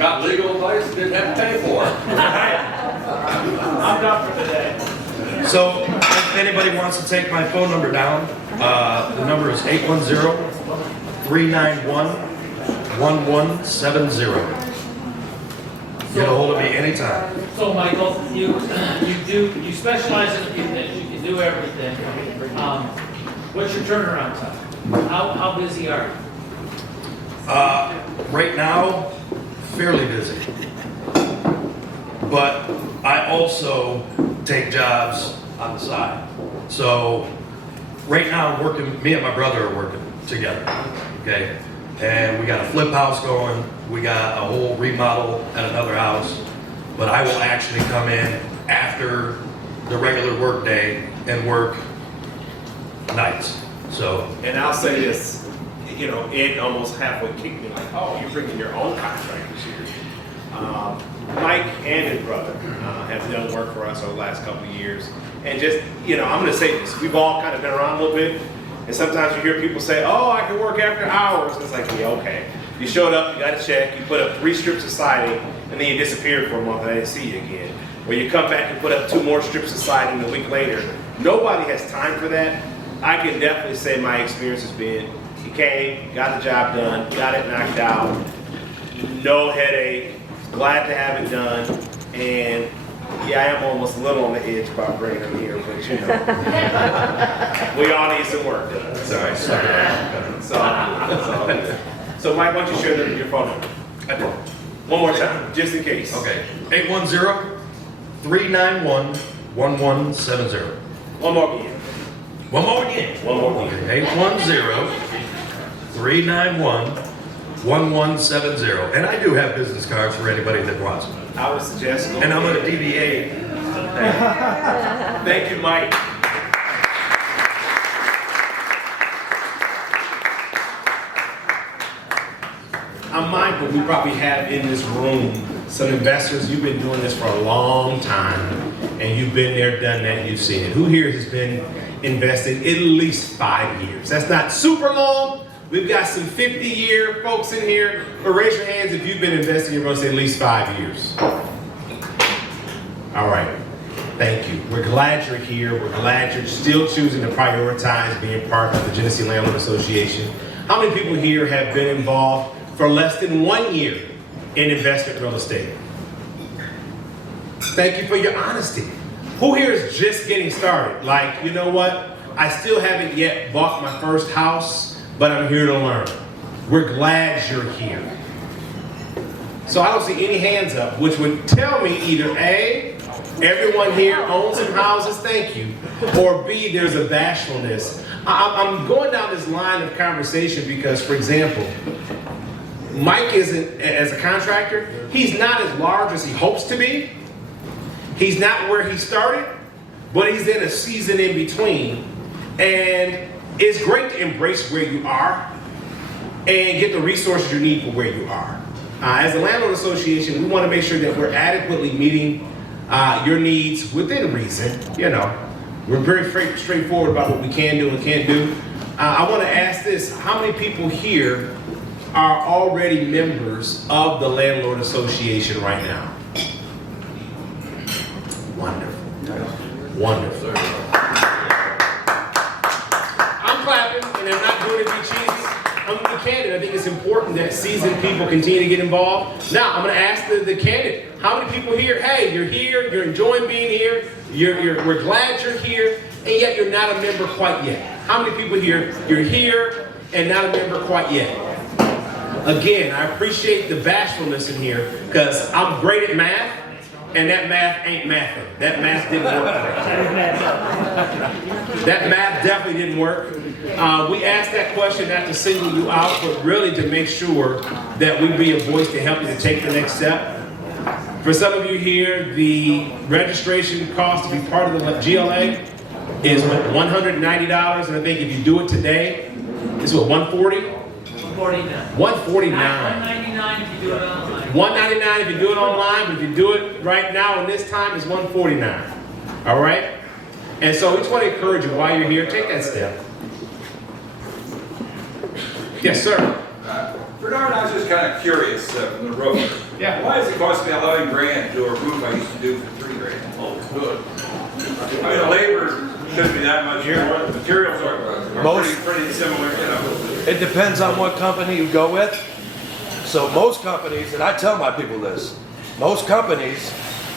got legal advice, didn't have to pay for it. I'm done for today. So if anybody wants to take my phone number down, the number is 810-391-1170. Get a hold of me anytime. So Michael, you specialize in a few things. You can do everything. What's your turnaround time? How busy are you? Right now, fairly busy. But I also take jobs on the side. So right now, I'm working, me and my brother are working together, okay? And we got a flip house going. We got a whole remodel at another house. But I will actually come in after the regular work day and work nights. So, And I'll say this, you know, Ed almost halfway kicked me like, oh, you're bringing your own contractors here. Mike and his brother have done work for us over the last couple of years. And just, you know, I'm gonna say this, we've all kind of been around a little bit. And sometimes you hear people say, oh, I can work after hours. And it's like, yeah, okay. You showed up, you got a check, you put up 3 strips of siding, and then you disappeared for a month and I didn't see you again. Or you come back and put up 2 more strips of siding a week later. Nobody has time for that. I can definitely say my experience has been, he came, got the job done, got it knocked out, no headache, glad to have it done, and yeah, I am almost a little on the edge about bringing him here, but you know, we all need some work done. sorry. That's all good. So Mike, why don't you share your phone number? One more time, just in case. Okay, 810-391-1170. One more again. One more again. 810-391-1170. And I do have business cards for anybody that wants them. I would suggest. And I'm gonna DBA. Thank you, Mike. I'm mindful we probably have in this room some investors. You've been doing this for a long time, and you've been there, done that, you've seen it. Who here has been investing at least 5 years? That's not super long. We've got some 50-year folks in here, but raise your hands if you've been investing in real estate at least 5 years. All right, thank you. We're glad you're here. We're glad you're still choosing to prioritize being part of the Genesee Landlord Association. How many people here have been involved for less than 1 year in investment real estate? Thank you for your honesty. Who here is just getting started? Like, you know what? I still haven't yet bought my first house, but I'm here to learn. We're glad you're here. So I don't see any hands up, which would tell me either A, everyone here owns some houses, thank you, or B, there's a bashfulness. I'm going down this line of conversation because, for example, Mike isn't, as a contractor, he's not as large as he hopes to be. He's not where he started, but he's in a season in between. And it's great to embrace where you are and get the resources you need for where you are. As a landlord association, we want to make sure that we're adequately meeting your needs within reason. You know, we're very straightforward about what we can do and can't do. I want to ask this, how many people here are already members of the Landlord Association right now? Wonderful. Wonderful. I'm clapping, and I'm not doing it to be cheesy. I'm going to be candid. I think it's important that seasoned people continue to get involved. Now, I'm going to ask the candidate, how many people here, hey, you're here, you're enjoying being here, we're glad you're here, and yet you're not a member quite yet? How many people here, you're here and not a member quite yet? Again, I appreciate the bashfulness in here because I'm great at math, and that math ain't mathing. That math didn't work. That math definitely didn't work. We asked that question not to single you out, but really to make sure that we be a voice to help you to take the next step. For some of you here, the registration cost to be part of the GLA is what, $190, and I think if you do it today, it's what, $140? $149. $199 if you do it online. $199 if you do it online, but if you do it right now in this time, it's $149. All right? And so we just want to encourage you while you're here, take that step. Yes, sir. Bernard, I was just kind of curious from the roofer. Yeah. Why does it cost me 11 grand to do a roof I used to do for 3 grand? Oh, good. I mean, the labor shouldn't be that much more. The materials are Most- pretty similar, you know. It depends on what company you go with. So most companies, and I tell my people this, most companies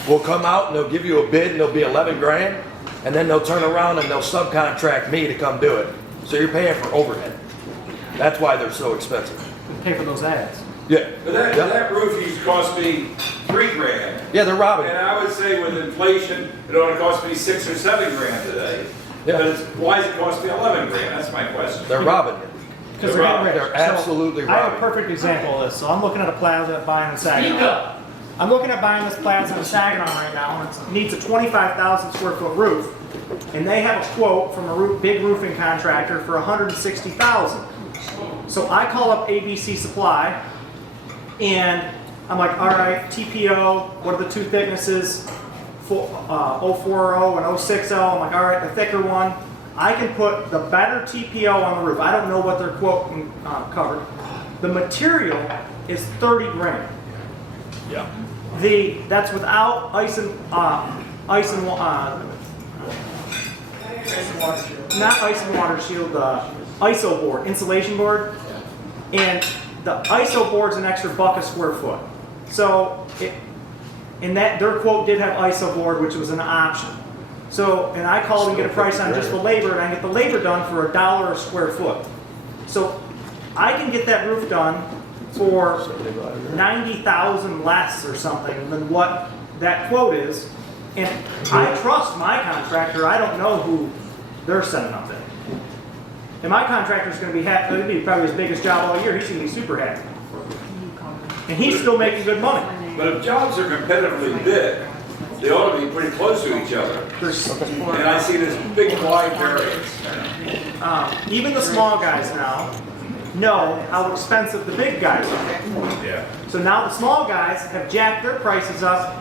will come out and they'll give you a bid and it'll be 11 grand, and then they'll turn around and they'll subcontract me to come do it. So you're paying for overhead. That's why they're so expensive. Pay for those ads. Yeah. But that roof used to cost me 3 grand. Yeah, they're robbing. And I would say with inflation, it ought to cost me 6 or 7 grand today. Yeah. But why does it cost me 11 grand? That's my question. They're robbing you. Because They're they're getting robbing. rich. They're absolutely I have a robbing. perfect example of this. So I'm looking at a plaza buying in Speak Saginaw. up. I'm looking at buying this plaza in Saginaw right now, and it needs a 25,000 square foot roof. And they have a quote from a big roofing contractor for 160,000. So I call up ABC Supply, and I'm like, all right, TPO, what are the two thicknesses? 040 and 060. I'm like, all right, the thicker one. I can put the better TPO on the roof. I don't know what their quote covered. The material is 30 grand. Yeah. That's without ice and not ice and water shield, ISO board, insulation board, and the ISO board's an extra $1 a square foot. So and that their quote did have ISO board, which was an option. So, and I called and get a price on just the labor, and I get the labor done for $1 a square foot. So I can get that roof done for 90,000 less or something than what that quote is. And I trust my contractor. I don't know who they're sending up there. And my contractor's going to be happy. It'll be probably his biggest job all year. He's going to be super happy. And he's still making good money. But if jobs are competitively bid, they ought to be pretty close to each other. And I see this big wide variance. Even the small guys now know how expensive the big guys are. Yeah. So now the small guys have jacked their prices up,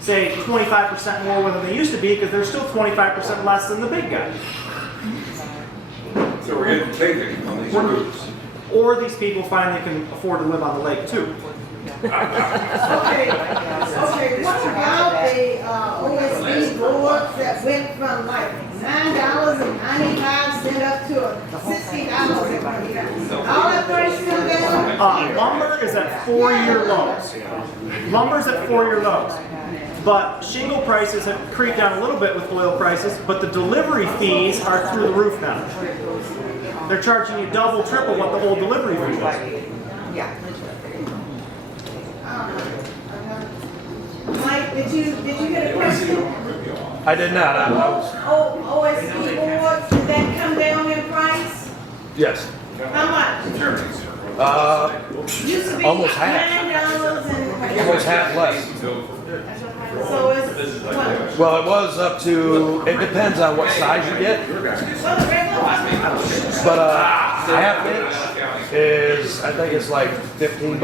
say 25% more than they used to be, because they're still 25% less than the big guys. So we're getting taken on these roofs. Or these people finally can afford to live on the lake too. Okay, what about the OSB boards that went from like $9.95 up to $60? All that price come down? Lumber is at 4-year lows. Lumber's at 4-year lows. But shingle prices have creeped down a little bit with oil prices, but the delivery fees are through the roof now. They're charging you double, triple what the old delivery fee was. Yeah. Mike, did you get a question? I did not. I was. OSB boards, did that come down in price? Yes. How much? Used to be Almost half. $9 and. Almost half less. So it's what? Well, it was up to. It depends on what size you get. Well, the regular one. But half inch is, I think it's like $15.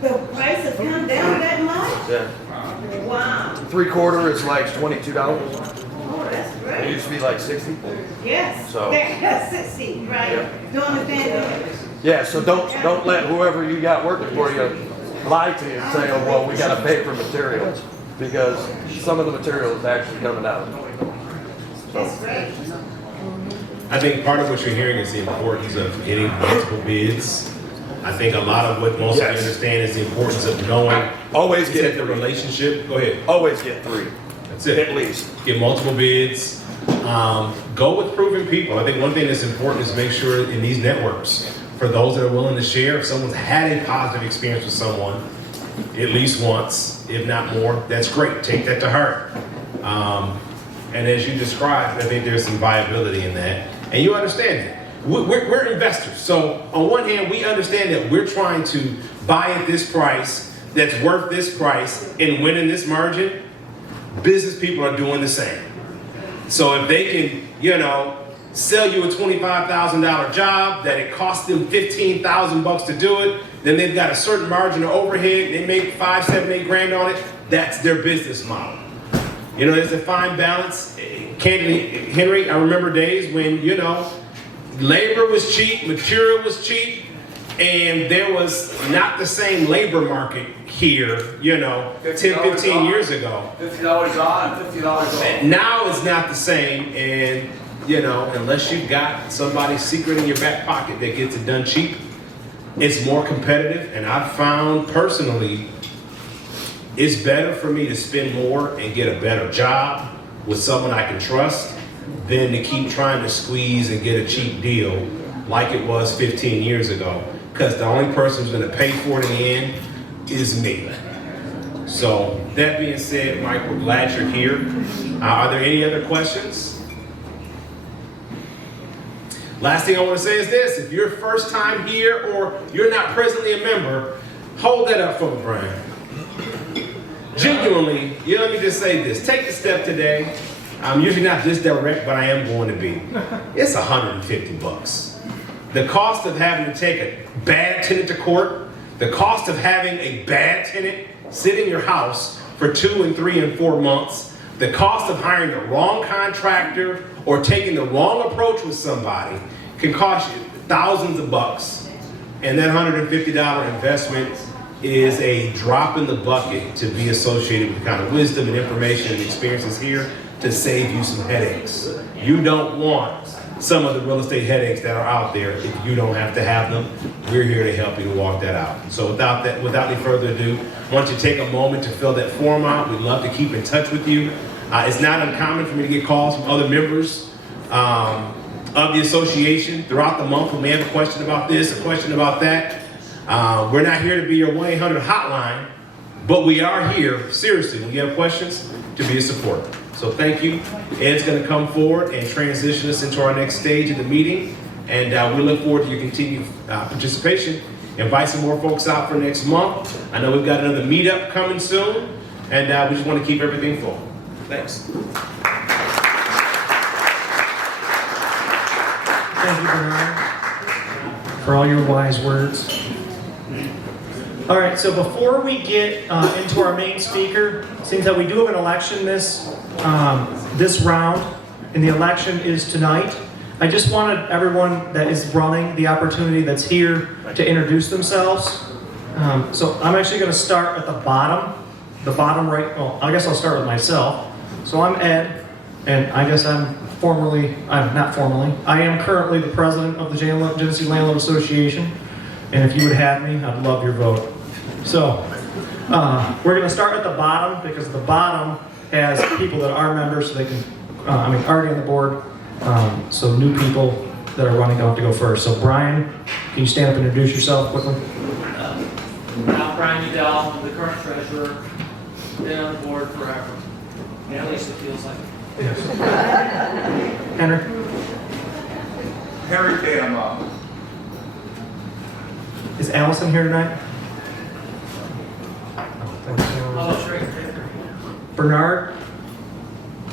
The price has come down that much? Yeah. Wow. 3/4 is like $22. Oh, that's It great. used to be like 60. Yes. So- That's 60, right? Yeah. During the pandemic. Yeah, so don't let whoever you got working for you lie to you and say, oh, well, we got to pay for materials, because some of the material is actually coming out. That's great. I think part of what you're hearing is the importance of getting multiple bids. I think a lot of what most of you Yes. understand is the importance of knowing, Always is get that the relationship. Go ahead. Always get 3, That's it. at least. Get multiple bids. Go with proven people. I think one thing that's important is make sure in these networks, for those that are willing to share, if someone's had a positive experience with someone, at least once, if not more, that's great. Take that to heart. And as you described, I think there's some viability in that. And you understand it. We're investors. So on one hand, we understand that we're trying to buy at this price that's worth this price and win in this margin. Business people are doing the same. So if they can, sell you a $25,000 job that it costs them $15,000 to do it, then they've got a certain margin of overhead, they make 5, 7, 8 grand on it, that's their business model. There's a fine balance. Henry, I remember days when, labor was cheap, material was cheap, And there was not the same labor market here, you know, 10, 15 years ago. $50 on, $50 off. And now it's not the same, and you know, unless you've got somebody secret in your back pocket that gets it done cheap, it's more competitive. And I've found personally, it's better for me to spend more and get a better job with someone I can trust than to keep trying to squeeze and get a cheap deal like it was 15 years ago. Because the only person who's going to pay for it in the end is me. So that being said, Mike, we're glad you're here. Are there any other questions? Last thing I want to say is this: if you're first time here or you're not presently a member, hold that up for me, Brian. Genuinely, let me just say this: take the step today. I'm usually not this direct, but I am going to be. It's $150. The cost of having to take a bad tenant to court, the cost of having a bad tenant sit in your house for 2 and 3 and 4 months, the cost of hiring the wrong contractor or taking the wrong approach with somebody can cost you thousands of bucks. And that $150 investment is a drop in the bucket to be associated with the kind of wisdom and information and experiences here to save you some headaches. You don't want some of the real estate headaches that are out there if you don't have to have them. We're here to help you to walk that out. So without any further ado, I want you to take a moment to fill that form out. We'd love to keep in touch with you. It's not uncommon for me to get calls from other members of the association throughout the month who may have a question about this, a question about that. We're not here to be your 1-800 hotline, but we are here, seriously, when you have questions, to be a support. So thank you. Ed's going to come forward and transition us into our next stage of the meeting. And we look forward to your continued participation. Invite some more folks out for next month. I know we've got another meetup coming soon. And we just want to keep everything full. Thanks. Thank you, Bernard, for all your wise words. All right, so before we get into our main speaker, seems that we do have an election this round, and the election is tonight. I just wanted everyone that is running the opportunity that's here to introduce themselves. So I'm actually going to start at the bottom right. Well, I guess I'll start with myself. So I'm Ed, and I guess I am currently the president of the Genesee Landlord Association. And if you would have me, I'd love your vote. So we're going to start at the bottom because the bottom has people that are members, so they can, already on the board. So new people that are running don't have to go first. So Brian, can you stand up and introduce yourself quickly? I'm Brian Udell, I'm the current treasurer, been on the board forever. At least it feels like it. Yes. Henry? Harry Tatum, Is Allison here tonight? Oh, sure. Bernard?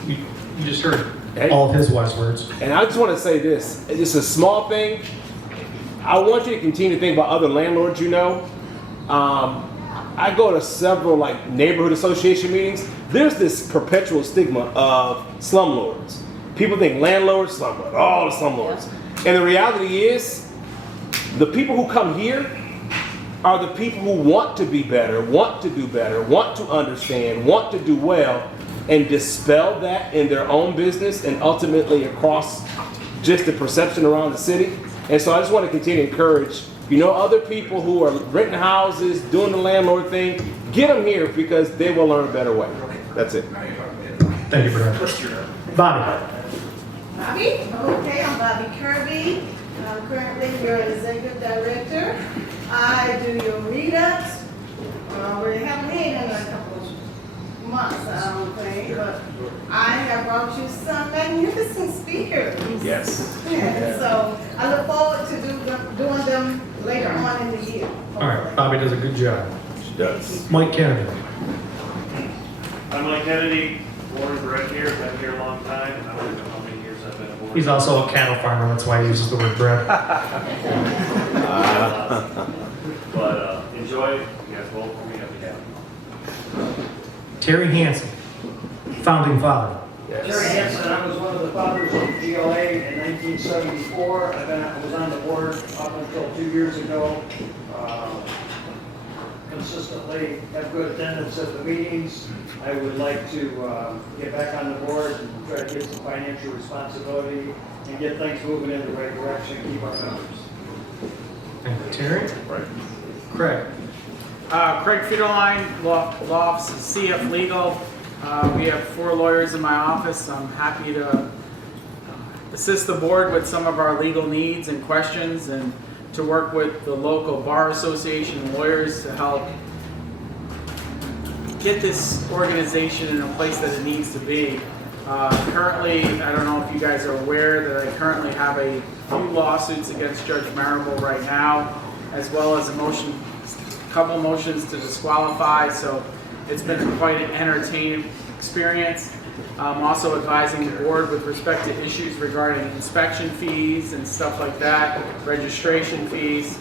You just heard all of his wise words. And I just want to say this. It's a small thing. I want you to continue to think about other landlords you know. I go to several neighborhood association meetings. There's this perpetual stigma of slumlords. People think landlords, slumlords, all the slumlords. And the reality is, the people who come here are the people who want to be better, want to do better, want to understand, want to do well, and dispel that in their own business and ultimately across just the perception around the city. And so I just want to continue to encourage, other people who are renting houses, doing the landlord thing, get them here because they will learn a better way. That's it. Thank you, Bernard. Bobby? Bobby? Okay, I'm Bobby Kirby. I'm currently your executive director. I do your meetups. We haven't had in a couple of months, I don't think, but I have brought you some magnificent speakers. Yes. Yeah, so I look forward to doing them later on in the year. All right, Bobby does a good job. She does. Mike Kennedy. I'm Mike Kennedy, board director here, been here a long time. I don't know how many years I've been aboard. He's also a cattle farmer, that's why he uses the word bread. But enjoy. You guys vote for me. Happy to have you. Terry Hansen, founding father. Terry Hansen, I was one of the founders of GLA. GLA in 1974. I was on the board up until 2 years ago. Consistently have good attendance at the meetings. I would like to get back on the board and try to get some financial responsibility and get things moving in the right direction, keep our members. Thank you, Terry. Craig. Craig Federline, Law Office of CF Legal. We have 4 lawyers in my office. I'm happy to assist the board with some of our legal needs and questions, and to work with the local bar association and lawyers to help get this organization in a place that it needs to be. Currently, I don't know if you guys are aware that I currently have a few lawsuits against Judge Marable right now, as well as a couple motions to disqualify, so it's been quite an entertaining experience. I'm also advising the board with respect to issues regarding inspection fees and stuff like that, registration fees.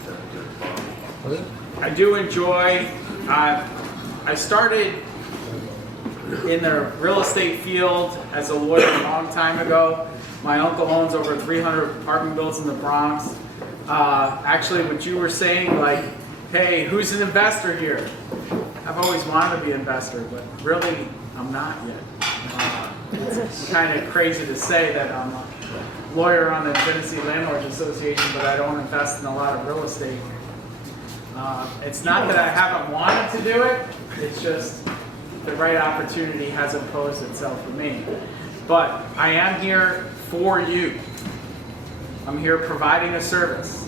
I do enjoy, I started in the real estate field as a lawyer a long time ago. My uncle owns over 300 apartment buildings in the Bronx. Actually, what you were saying, like, hey, who's an investor here? I've always wanted to be an investor, but really, I'm not yet. It's kind of crazy to say that I'm a lawyer on the Tennessee Landlords Association, but I don't invest in a lot of real estate. It's not that I haven't wanted to do it, it's just the right opportunity hasn't posed itself for me. But I am here for you. I'm here providing a service,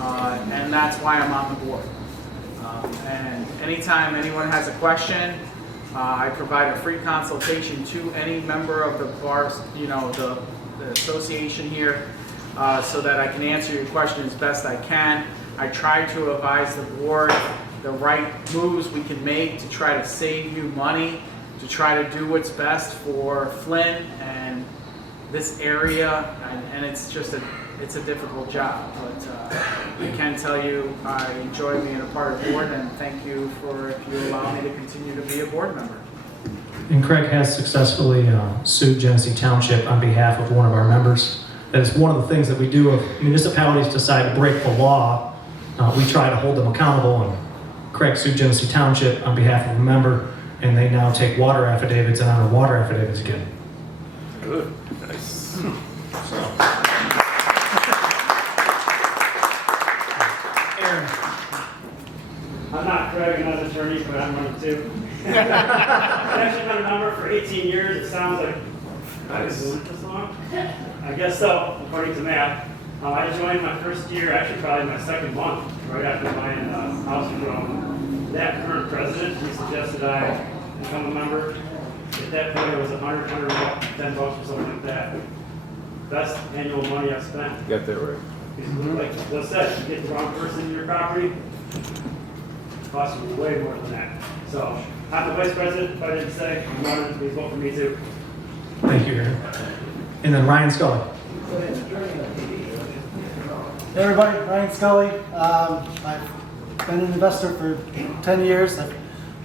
and that's why I'm on the board. And anytime anyone has a question, I provide a free consultation to any member of the bars, the association here, so that I can answer your question as best I can. I try to advise the board the right moves we can make to try to save you money, to try to do what's best for Flint and this area, and it's just it's a difficult job, but I can tell you I enjoy being a part of the board, and thank you if you allow me to continue to be a board member. And Craig has successfully sued Genesee Township on behalf of one of our members. That is one of the things that we do if municipalities decide to break the law. We try to hold them accountable, and Craig sued Genesee Township on behalf of a member, and they now take water affidavits and honor water affidavits again. Good. Nice. I'm not Craig, I'm not an attorney, but I'm running too. I've actually been a member for 18 years. It sounds like I've been doing it this long. I guess so, according to math. I joined my first year, actually probably my second month, right after buying a house from that current president. He suggested I become a member. At that point, it was $100, $10 or something like that. Best annual money I've spent. Got that right. Like Les said, you get the wrong person in your property, it costs you way more than that. So, I'm the vice president, if I didn't say, I'm running, please vote for me too. Thank you, Aaron. And then Ryan Scully. Hey everybody, Ryan Scully. I've been an investor for 10 years. I've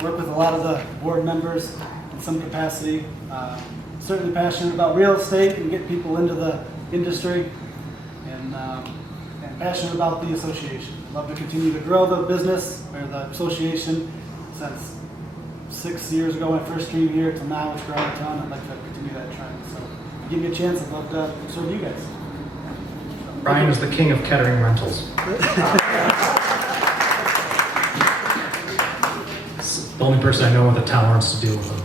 worked with a lot of the board members in some capacity. Certainly passionate about real estate and getting people into the industry, and passionate about the association. Love to continue to grow the business or the association. Since 6 years ago when I first came here till now, it's grown a ton. I'd like to continue that trend. So, give me a chance, I'd love to serve you guys. Ryan is the king of Kettering rentals. It's the only person I know with a tolerance to deal with them.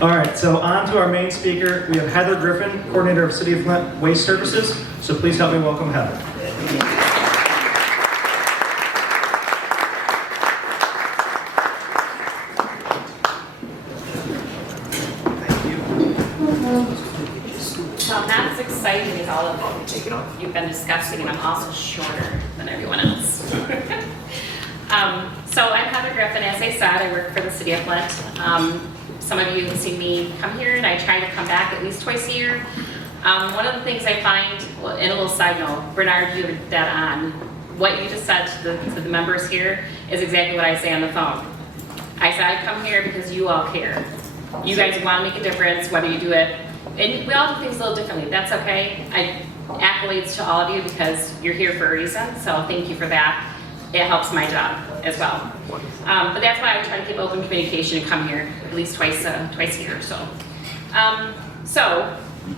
All right, so on to our main speaker. We have Heather Griffin, coordinator of City of Flint Waste Services. So please help me welcome Heather. So I'm not as exciting as all of you've been discussing, and I'm also shorter than everyone else. So I'm Heather Griffin. As I said, I work for the City of Flint. Some of you have seen me come here, and I try to come back at least twice a year. One of the things I find, well, and a little side note, Bernard, you were dead on. What you just said to the members here is exactly what I say on the phone. I said I come here because you all care. You guys want to make a difference, whether you do it and we all do things a little differently. That's okay. Accolades to all of you because you're here for a reason. So thank you for that. It helps my job as well. But that's why I try to keep open communication and come here at least twice a year or so. So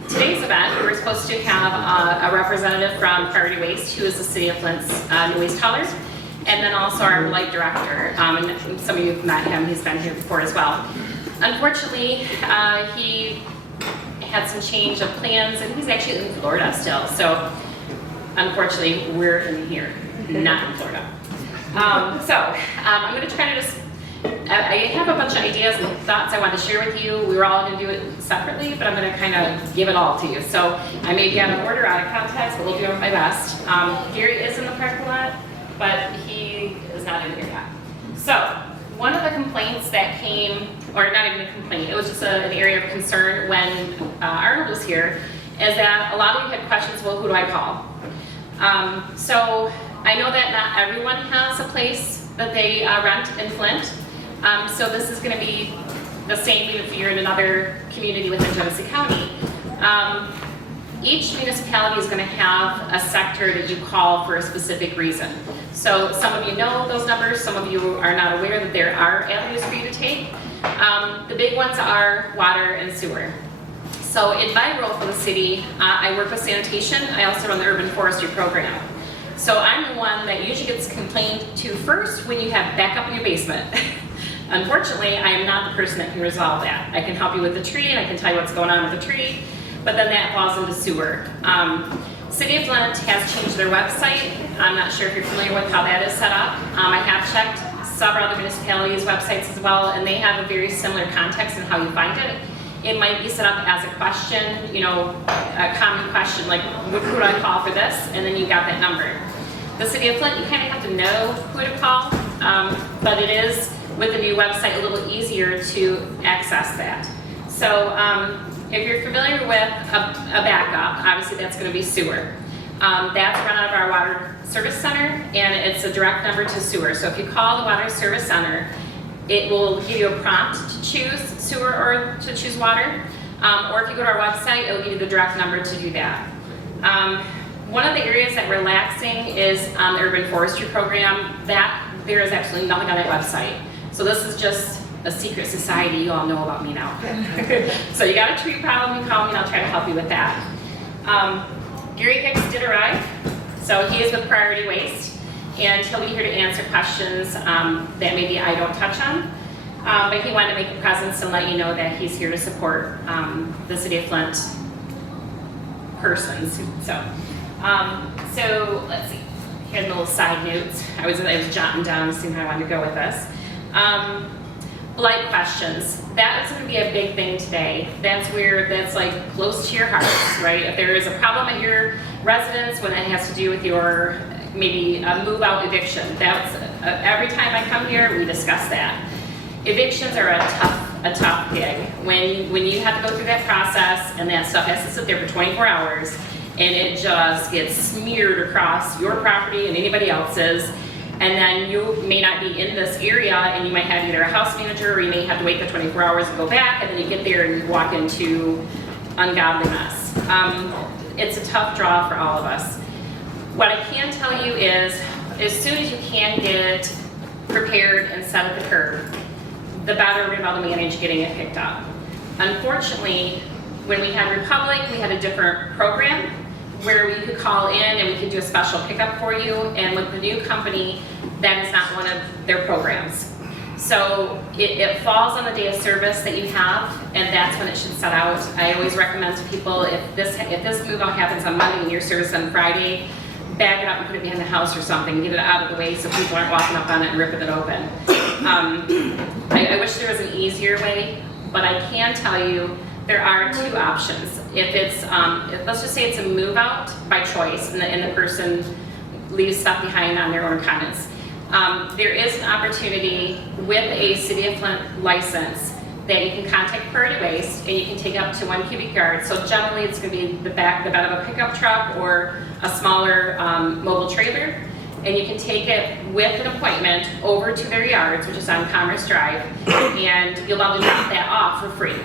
today's event, we're supposed to have a representative from Priority Waste, who is the City of Flint's new waste hauler, and then also our light director. And some of you have met him, he's been here before as well. Unfortunately, he had some change of plans, and he's actually in Florida still. So unfortunately, we're in here, not in Florida. I'm going to try to just, I have a bunch of ideas and thoughts I want to share with you. We were all going to do it separately, but I'm going to kind of give it all to you. So I may be out of order, out of context, but we'll do my best. Gary is in the parking lot, but he is not in here yet. So one of the complaints that came, or not even a complaint, it was just an area of concern when Arnold was here, is that a lot of you had questions, well, who do I call? So I know that not everyone has a place that they rent in Flint. So this is going to be the same even if you're in another community within Genesee County. Each municipality is going to have a sector that you call for a specific reason. So some of you know those numbers, some of you are not aware that there are avenues for you to take. The big ones are water and sewer. So in my role for the city, I work with sanitation. I also run the urban forestry program. So I'm the one that usually gets complained to first when you have backup in your basement. Unfortunately, I am not the person that can resolve that. I can help you with the tree and I can tell you what's going on with the tree, but then that falls into sewer. City of Flint has changed their website. I'm not sure if you're familiar with how that is set up. I have checked several other municipalities' websites as well, and they have a very similar context in how you find it. It might be set up as a question, you know, a common question like, who do I call for this? And then you got that number. The City of Flint, you kind of have to know who to call, but it is, with the new website, a little easier to access that. So if you're familiar with a backup, obviously that's going to be sewer. That's run out of our water service center, and it's a direct number to sewer. So if you call the water service center, it will give you a prompt to choose sewer or to choose water. Or if you go to our website, it will give you the direct number to do that. One of the areas that we're relaxing is the urban forestry program. That there is absolutely nothing on that website. So this is just a secret society. You all know about me now. So you got a tree problem, you call me and I'll try to help you with that. Gary Hicks did arrive. So he is with Priority Waste, and he'll be here to answer questions that maybe I don't touch on. But he wanted to make a presence and let you know that he's here to support the City of Flint persons. So let's see. Here's a little side notes. I was jotting down to see how I wanted to go with this. Blight questions. That is going to be a big thing today. That's like close to your heart, right? If there is a problem at your residence when it has to do with your maybe a move out eviction, that's every time I come here we discuss that. Evictions are a tough gig. When you have to go through that process and that stuff has to sit there for 24 hours and it just gets smeared across your property and anybody else's. And then you may not be in this area and you might have either a house manager or you may have to wait the 24 hours and go back, and then you get there and you walk into ungodly mess. It's a tough draw for all of us. What I can tell you is, as soon as you can get prepared and set at the curb, the better we're able to manage getting it picked up. Unfortunately, when we had Republic, we had a different program where we could call in and we could do a special pickup for you, and with the new company, that is not one of their programs. So it falls on the day of service that you have, and that's when it should set out. I always recommend to people, if this move out happens on Monday and your service on Friday, bag it up and put it behind the house or something, get it out of the way so people aren't walking up on it and ripping it open. I wish there was an easier way, but I can tell you there are two options. If it's, let's just say it's a move out by choice and the person leaves stuff behind on their own accountants. There is an opportunity with a City of Flint license that you can contact Priority Waste and you can take up to 1 cubic yard. So generally it's going to be the bed of a pickup truck or a smaller mobile trailer. And you can take it with an appointment over to their yards, which is on Commerce Drive, and you'll be able to drop that off for free.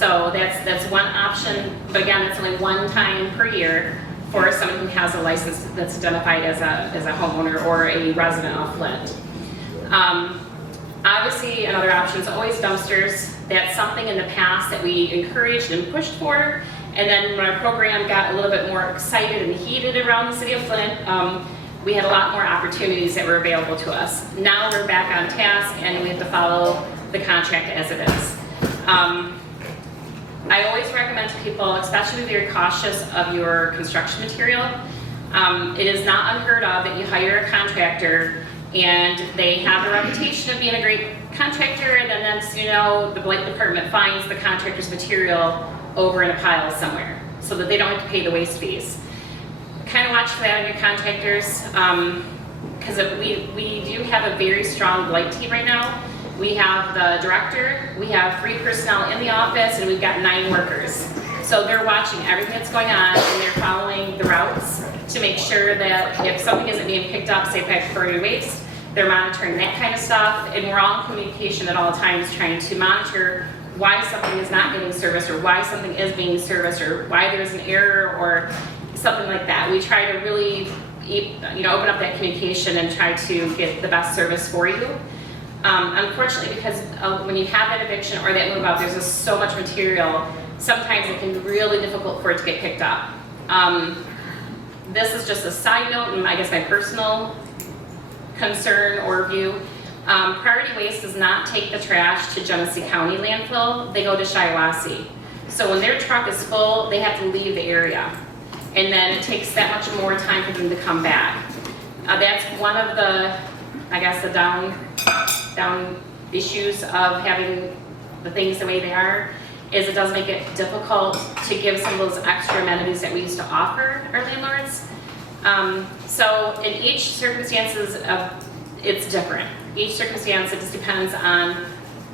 So that's one option, but again, it's only one time per year for someone who has a license that's identified as a homeowner or a resident of Flint. Obviously, another option is always dumpsters. That's something in the past that we encouraged and pushed for. And then when our program got a little bit more excited and heated around the city of Flint, we had a lot more opportunities that were available to us. Now we're back on task and we have to follow the contract as it is. I always recommend to people, especially if you're cautious of your construction material, it is not unheard of that you hire a contractor and they have a reputation of being a great contractor, and then next you know, the blight department finds the contractor's material over in a pile somewhere so that they don't have to pay the waste fees. Kind of watch for that on your contractors, because we do have a very strong blight team right now. We have the director, we have 3 personnel in the office, and we've got 9 workers. So they're watching everything that's going on, and they're following the routes to make sure that if something isn't being picked up, say by priority waste, they're monitoring that kind of stuff, and we're all in communication at all times trying to monitor why something is not getting serviced, or why something is being serviced, or why there's an error, or something like that. We try to really, open up that communication and try to get the best service for you. Unfortunately, because when you have that eviction or that move out, there's just so much material, sometimes it can be really difficult for it to get picked up. This is just a side note, and I guess my personal concern or view. Priority Waste does not take the trash to Genesee County landfill, they go to Shiawassee. So when their truck is full, they have to leave the area. And then it takes that much more time for them to come back. That's one of the, I guess, the down issues of having the things the way they are, is it does make it difficult to give some of those extra amenities that we used to offer our landlords. So in each circumstances, it's different. Each circumstance, it just depends on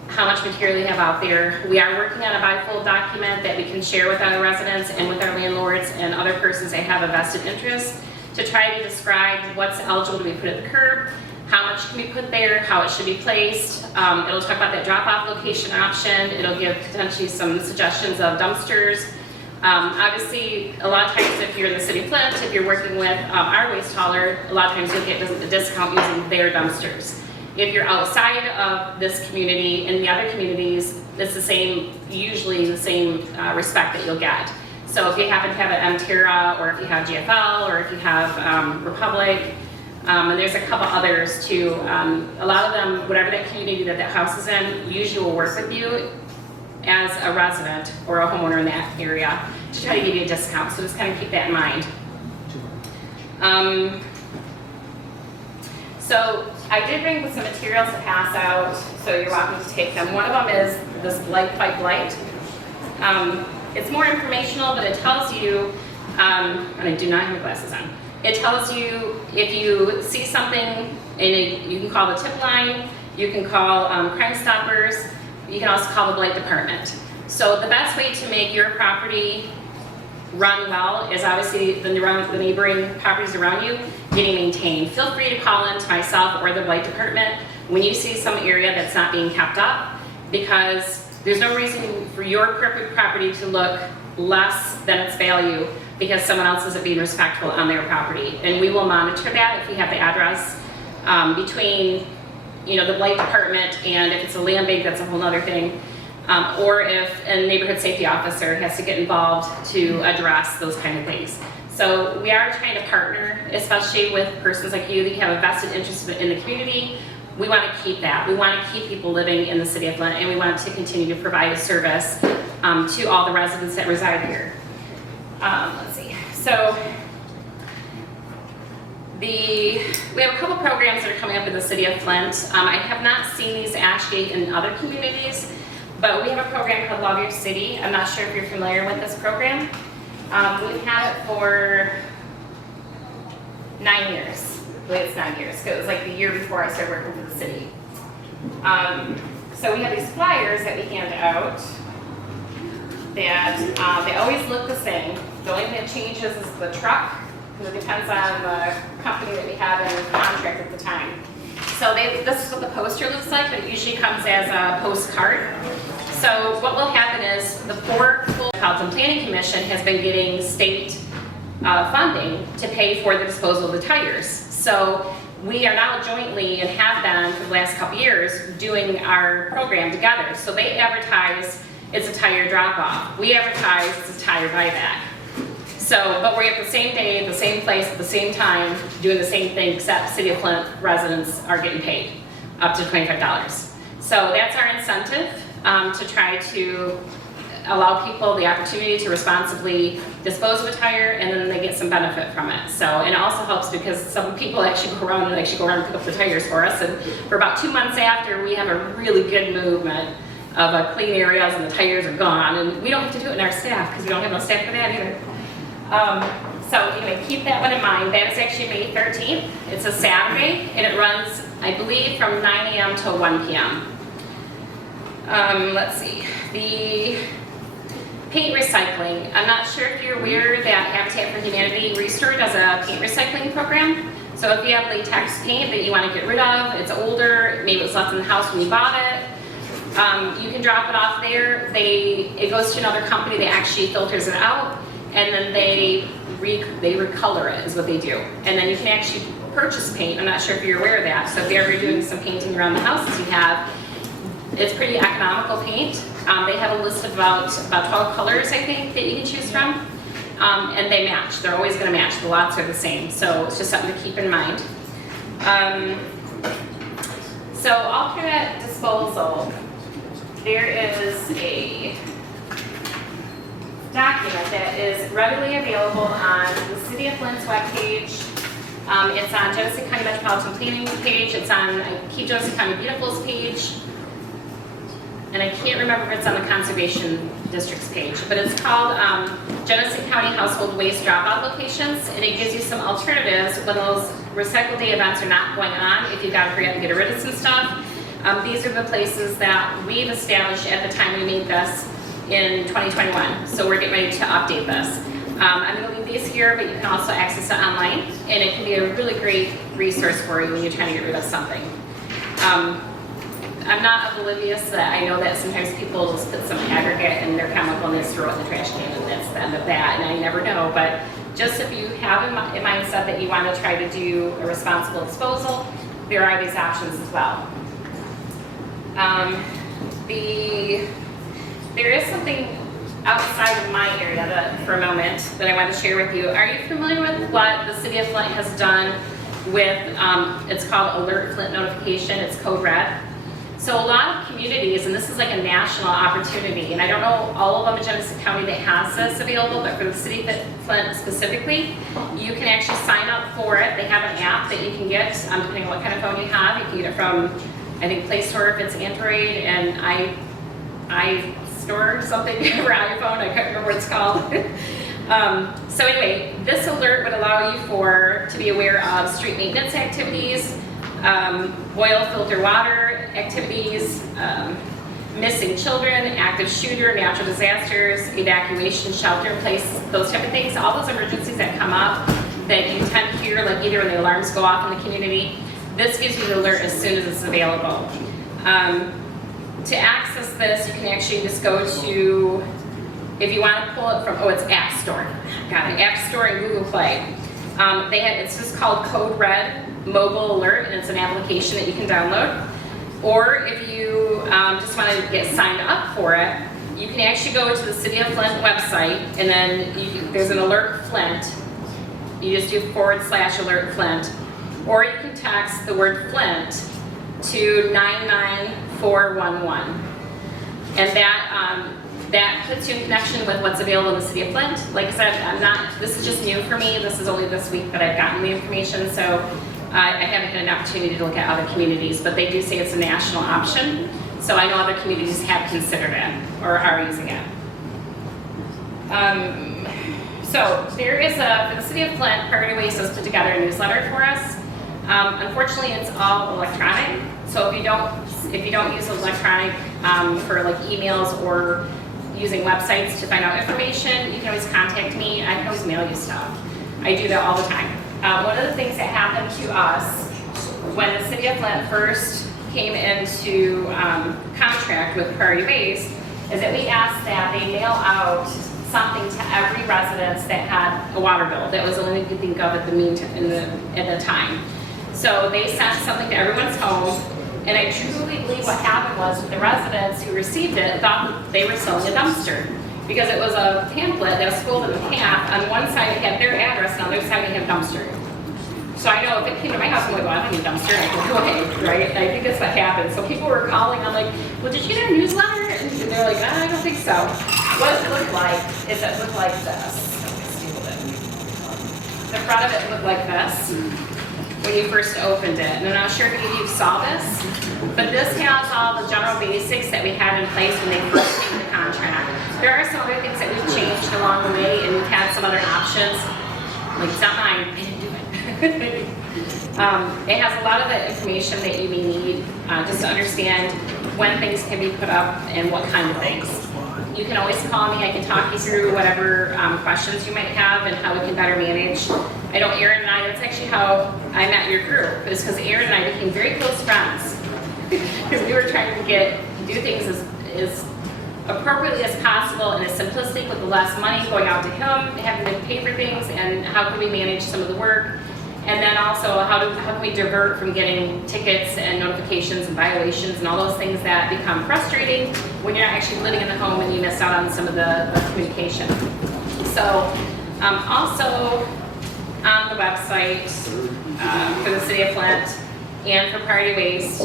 how much material you have out there. We are working on a bifold document that we can share with our residents and with our landlords and other persons that have a vested interest to try to describe what's eligible to be put at the curb, how much can be put there, how it should be placed. It'll talk about that drop-off location option. It'll give potentially some suggestions of dumpsters. Obviously, a lot of times if you're in the city of Flint, if you're working with our waste hauler, a lot of times you'll get a discount using their dumpsters. If you're outside of this community, in the other communities, it's the same, usually the same respect that you'll get. So if you happen to have an Mterra, or if you have GFL, or if you have Republic, and there's a couple others too. A lot of them, whatever that community that house is in, usually will work with you as a resident or a homeowner in that area to try to give you a discount. So just kind of keep that in mind. So I did bring some materials to pass out, so you're welcome to take them. One of them is this Blight Fight Blight. It's more informational, but it tells you, and I do not have my glasses on. It tells you if you see something, and you can call the tip line, you can call Crime Stoppers, you can also call the Blight Department. So the best way to make your property run well is obviously the neighboring properties around you getting maintained. Feel free to call in to myself or the Blight Department when you see some area that's not being kept up, because there's no reason for your property to look less than its value because someone else isn't being respectful on their property. And we will monitor that if we have the address between the Blight Department, and if it's a land bank, that's a whole other thing. Or if a neighborhood safety officer has to get involved to address those kind of things. So we are trying to partner, especially with persons like you that have a vested interest in the community. We want to keep that. We want to keep people living in the city of Flint, and we want to continue to provide a service to all the residents that reside here. Let's see. So we have a couple programs that are coming up in the city of Flint. I have not seen these actually in other communities, but we have a program called Love Your City. I'm not sure if you're familiar with this program. We've had it for 9 years. I believe it's 9 years, because it was like the year before I started working for the city. So we have these flyers that we hand out that they always look the same. The only thing that changes is the truck, because it depends on the company that we have in contract at the time. So this is what the poster looks like, but it usually comes as a postcard. So what will happen is the Port Metropolitan Planning Commission has been getting state funding to pay for the disposal of the tires. So we are now jointly, and have been for the last couple years, doing our program together. So they advertise it's a tire drop-off. We advertise it's a tire buyback. So, but we're at the same day, at the same place, at the same time, doing the same thing, except City of Flint residents are getting paid up to $25. So that's our incentive to try to allow people the opportunity to responsibly dispose of a tire, and then they get some benefit from it. So, and it also helps because some people actually go around and pick up the tires for us. And for about 2 months after, we have a really good movement of clean areas, and the tires are gone. And we don't have to do it in our staff because we don't have no staff for that either. So anyway, keep that one in mind. That is actually May 13th. It's a Saturday, and it runs, I believe, from 9 a.m. to 1 p.m. Let's see. The paint recycling. I'm not sure if you're aware that Habitat for Humanity Restore does a paint recycling program. So if you have latex paint that you want to get rid of, it's older, maybe it was left in the house when you bought it, you can drop it off there. It goes to another company that actually filters it out, and then they recolor it is what they do. And then you can actually purchase paint. I'm not sure if you're aware of that. So if you're ever doing some painting around the houses you have, it's pretty economical paint. They have a list of about 12 colors, I think, that you can choose from. And they match. They're always going to match. The lots are the same. So it's just something to keep in mind. So alternate disposal. There is a document that is readily available on the City of Flint's webpage. It's on Genesee County Metropolitan Planning page. It's on Keep Genesee County Beautiful's page. And I can't remember if it's on the Conservation District's page, but it's called Genesee County Household Waste Dropout Locations, and it gives you some alternatives when those recycle day events are not going on, if you've got to hurry up and get rid of some stuff. These are the places that we've established at the time we made this in 2021, so we're getting ready to update this. I'm going to leave these here, but you can also access it online, and it can be a really great resource for you when you're trying to get rid of something. I'm not oblivious that I know that sometimes people just put some aggregate in their chemical and they just throw it in the trash can, and that's the end of that, and I never know. But just if you have a mindset that you want to try to do a responsible disposal, there are these options as well. There is something outside of my area for a moment that I want to share with you. Are you familiar with what the City of Flint has done with, it's called Alert Flint Notification, it's code red. So a lot of communities, and this is like a national opportunity, and I don't know all of them in Genesee County that has this available, but for the City of Flint specifically, you can actually sign up for it. They have an app that you can get, depending on what kind of phone you have. You can get it from, I think, Play Store if it's Android, and I store something for iPhone, I can't remember what it's called. So anyway, this alert would allow you to be aware of street maintenance activities, oil filter water activities, missing children, active shooter, natural disasters, evacuation, shelter in place, those type of things. All those emergencies that come up that you tend to hear, like either when the alarms go off in the community, this gives you the alert as soon as it's available. To access this, you can actually just go to, if you want to pull it from, it's App Store. Got it, App Store and Google Play. It's just called Code Red Mobile Alert, and it's an application that you can download. Or if you just want to get signed up for it, you can actually go to the City of Flint website, and then there's an Alert Flint. You just do /Alert Flint. Or you can text the word Flint to 99411. And that puts you in connection with what's available in the City of Flint. Like I said, this is just new for me. This is only this week that I've gotten the information, so I haven't had an opportunity to look at other communities, but they do say it's a national option. So I know other communities have considered it or are using it. So there is for the City of Flint, Priority Waste has put together a newsletter for us. Unfortunately, it's all electronic. So if you don't use electronic for like emails or using websites to find out information, you can always contact me. I can always mail you stuff. I do that all the time. One of the things that happened to us when the city of Flint first came into contract with Priority Waste, is that we asked that they mail out something to every residence that had a water bill. That was the only thing you could think of at the time. So they sent something to everyone's home, and I truly believe what happened was that the residents who received it thought they were selling a dumpster, because it was a pamphlet that was folded in half. On one side it had their address, and on the other side it had dumpster. So I know if it came to my house, I'm like, well, I don't need a dumpster, I can go away, right? And I think that's what happened. So people were calling, I'm like, well, did you get our newsletter? And they're like, I don't think so. What it looked like is it looked like this. The front of it looked like this when you first opened it. And I'm not sure if you saw this, but this has all the general basics that we had in place when they first came into contract. There are some other things that we've changed along the way, and we've had some other options. Like, it's not mine, I didn't do it. It has a lot of the information that you may need just to understand when things can be put up and what kind of things. You can always call me. I can talk you through whatever questions you might have and how we can better manage. I know Aaron and I, that's actually how I met your group, is because Aaron and I became very close friends because we were trying to do things as appropriately as possible and as simplistic with the less money going out to him, having to pay for things, and how can we manage some of the work. And then also, how can we divert from getting tickets and notifications and violations and all those things that become frustrating when you're not actually living in the home and you miss out on some of the communication. So, also on the website for the City of Flint and for Priority Waste,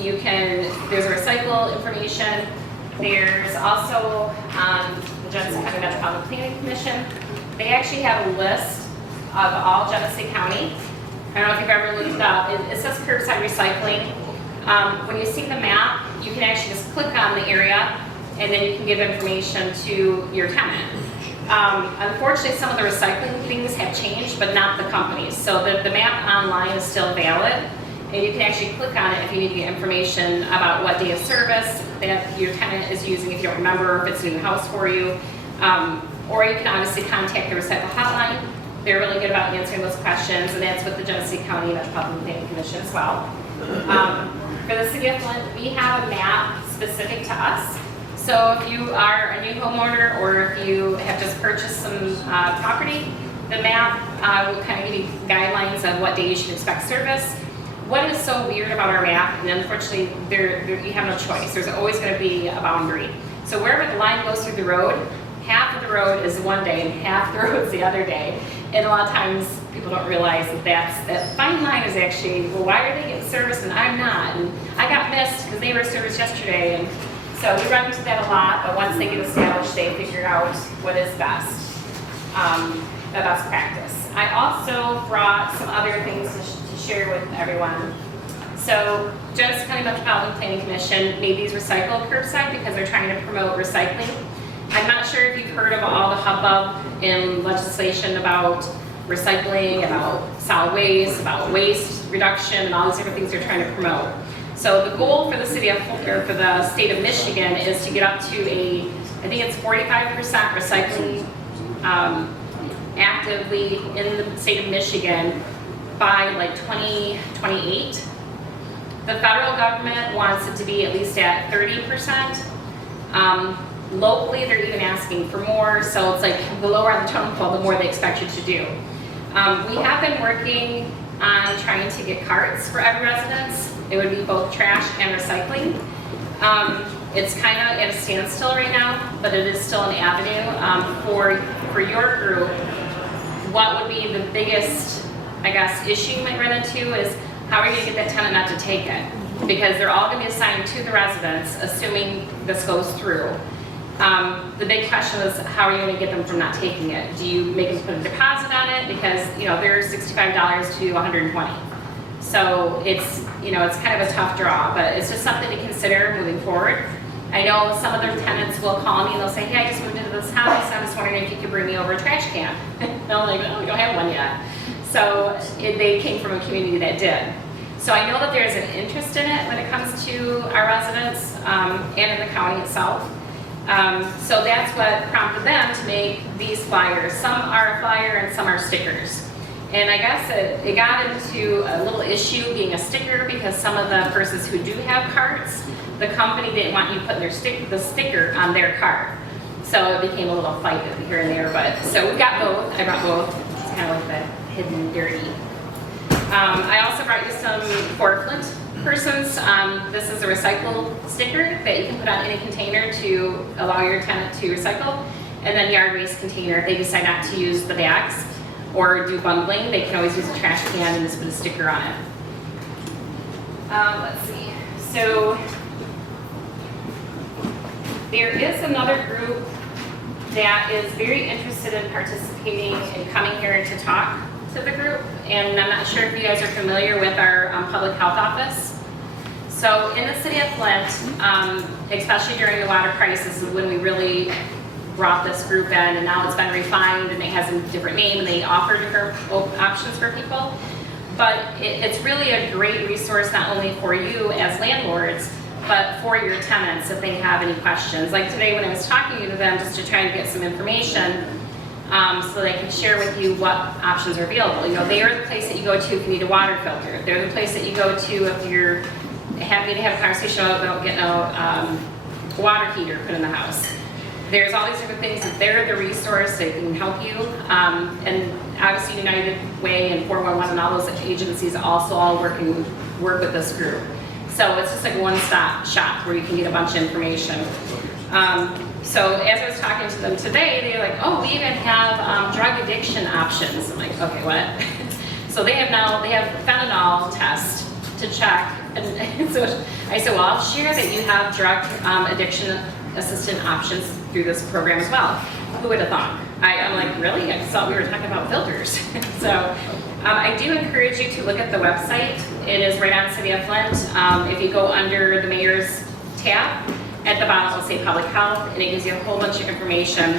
there's recycle information. There's also the Genesee County Metropolitan Planning Commission. They actually have a list of all Genesee County. I don't know if you've ever looked it up. It says curbside recycling. When you see the map, you can actually just click on the area, and then you can give information to your tenant. Unfortunately, some of the recycling things have changed, but not the companies. So the map online is still valid, and you can actually click on it if you need to get information about what day of service that your tenant is using, if you don't remember, if it's a new house for you. Or you can obviously contact the recycle hotline. They're really good about answering those questions, and that's with the Genesee County Metropolitan Planning Commission as well. For the City of Flint, we have a map specific to us. So if you are a new homeowner, or if you have just purchased some property, the map will kind of give you guidelines on what day you should expect service. What is so weird about our map, and unfortunately you have no choice, there's always going to be a boundary. So wherever the line goes through the road, half of the road is one day and half the road is the other day. And a lot of times people don't realize that fine line is actually, well, why are they getting service and I'm not? And I got missed because they were serviced yesterday. And so we run into that a lot, but once they get established, they figure out what is best, the best practice. I also brought some other things to share with everyone. So Genesee County Metropolitan Planning Commission made these recycle curbside because they're trying to promote recycling. I'm not sure if you've heard of all the hubbub in legislation about recycling, about solid waste, about waste reduction, and all these different things they're trying to promote. So the goal for the state of Michigan is to get up to I think it's 45% recycling actively in the state of Michigan by like 2028. The federal government wants it to be at least at 30%. Locally, they're even asking for more, so it's like the lower on the totem pole, the more they expect you to do. We have been working on trying to get carts for every residence. It would be both trash and recycling. It's kind of at a standstill right now, but it is still an avenue. For your group, what would be the biggest, I guess, issue you might run into is how are you going to get that tenant not to take it? Because they're all going to be assigned to the residents, assuming this goes through. The big question is how are you going to get them from not taking it? Do you make them put a deposit on it? Because they're $65 to $120. So it's it's kind of a tough draw, but it's just something to consider moving forward. I know some of their tenants will call me and they'll say, hey, I just moved into this house. I'm just wondering if you could bring me over a trash can. And I'm like, oh, we don't have one yet. So they came from a community that did. So I know that there's an interest in it when it comes to our residents and in the county itself. So that's what prompted them to make these flyers. Some are a flyer and some are stickers. And I guess it got into a little issue being a sticker because some of the persons who do have carts, the company didn't want you putting the sticker on their cart. So it became a little fight here and there, but so we got both. I brought both. It's kind of like the hidden dirty. I also brought you some forklift persons. This is a recycle sticker that you can put on any container to allow your tenant to recycle. And then yard waste container, if they decide not to use the bags or do bundling, they can always use a trash can and just put a sticker on it. Let's see. So there is another group that is very interested in participating and coming here to talk to the group. And I'm not sure if you guys are familiar with our public health office. So in the city of Flint, especially during the water crisis is when we really brought this group in, and now it's been refined and it has a different name and they offer different options for people. But it's really a great resource not only for you as landlords, but for your tenants if they have any questions. Like today when I was talking to them just to try to get some information so they can share with you what options are available. You know, they are the place that you go to if you need a water filter. They're the place that you go to if you're happy to have a conversation about getting a water heater put in the house. There's all these different things that they're the resource, they can help you. And obviously United Way and 411 and all those agencies also all work with this group. So it's just like a one-stop shop where you can get a bunch of information. So as I was talking to them today, they were like, oh, we even have drug addiction options. I'm like, okay, what? So they have fentanyl test to check. And so I said, well, I'll share that you have drug addiction assistant options through this program as well. Who would have thought? I'm like, really? I just thought we were talking about filters. So I do encourage you to look at the website. It is right on City of Flint. If you go under the mayor's tab, at the bottom it'll say public health, and it gives you a whole bunch of information.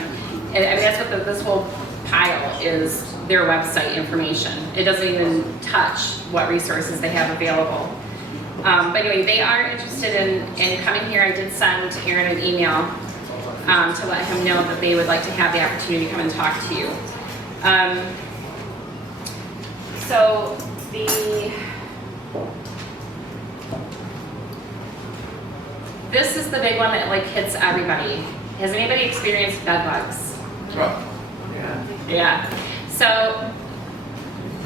And I mean, that's what this whole pile is, their website information. It doesn't even touch what resources they have available. But anyway, they are interested in coming here. I did send Aaron an email to let him know that they would like to have the opportunity to come and talk to you. So this is the big one that like hits everybody. Has anybody experienced bed bugs? Yeah. So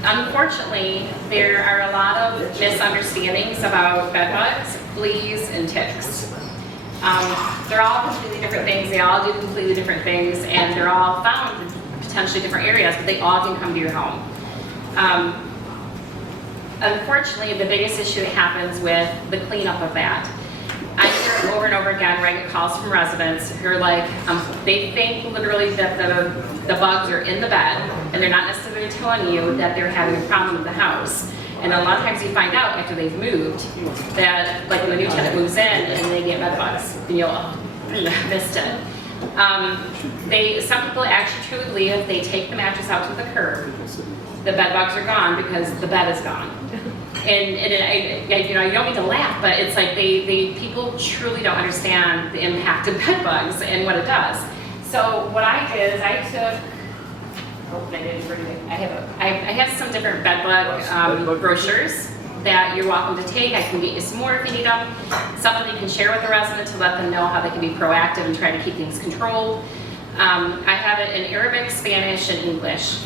unfortunately, there are a lot of misunderstandings about bed bugs, fleas, and ticks. They're all completely different things. They all do completely different things, and they're all found in potentially different areas, but they all can come to your home. Unfortunately, the biggest issue that happens with the cleanup of that, I hear it over and over again where I get calls from residents who are like, they think literally that the bugs are in the bed, and they're not necessarily telling you that they're having a problem with the house. And a lot of times you find out after they've moved that, like when the new tenant moves in and they get bed bugs, and you'll, missed it. Some people actually truly believe if they take the mattress out to the curb, the bed bugs are gone because the bed is gone. And I don't mean to laugh, but it's like people truly don't understand the impact of bed bugs and what it does. So what I did is I took, I have some different bed bug brochures that you're welcome to take. I can get you some more if you need them. Some of them you can share with the resident to let them know how they can be proactive and try to keep things controlled. I have it in Arabic, Spanish, and English.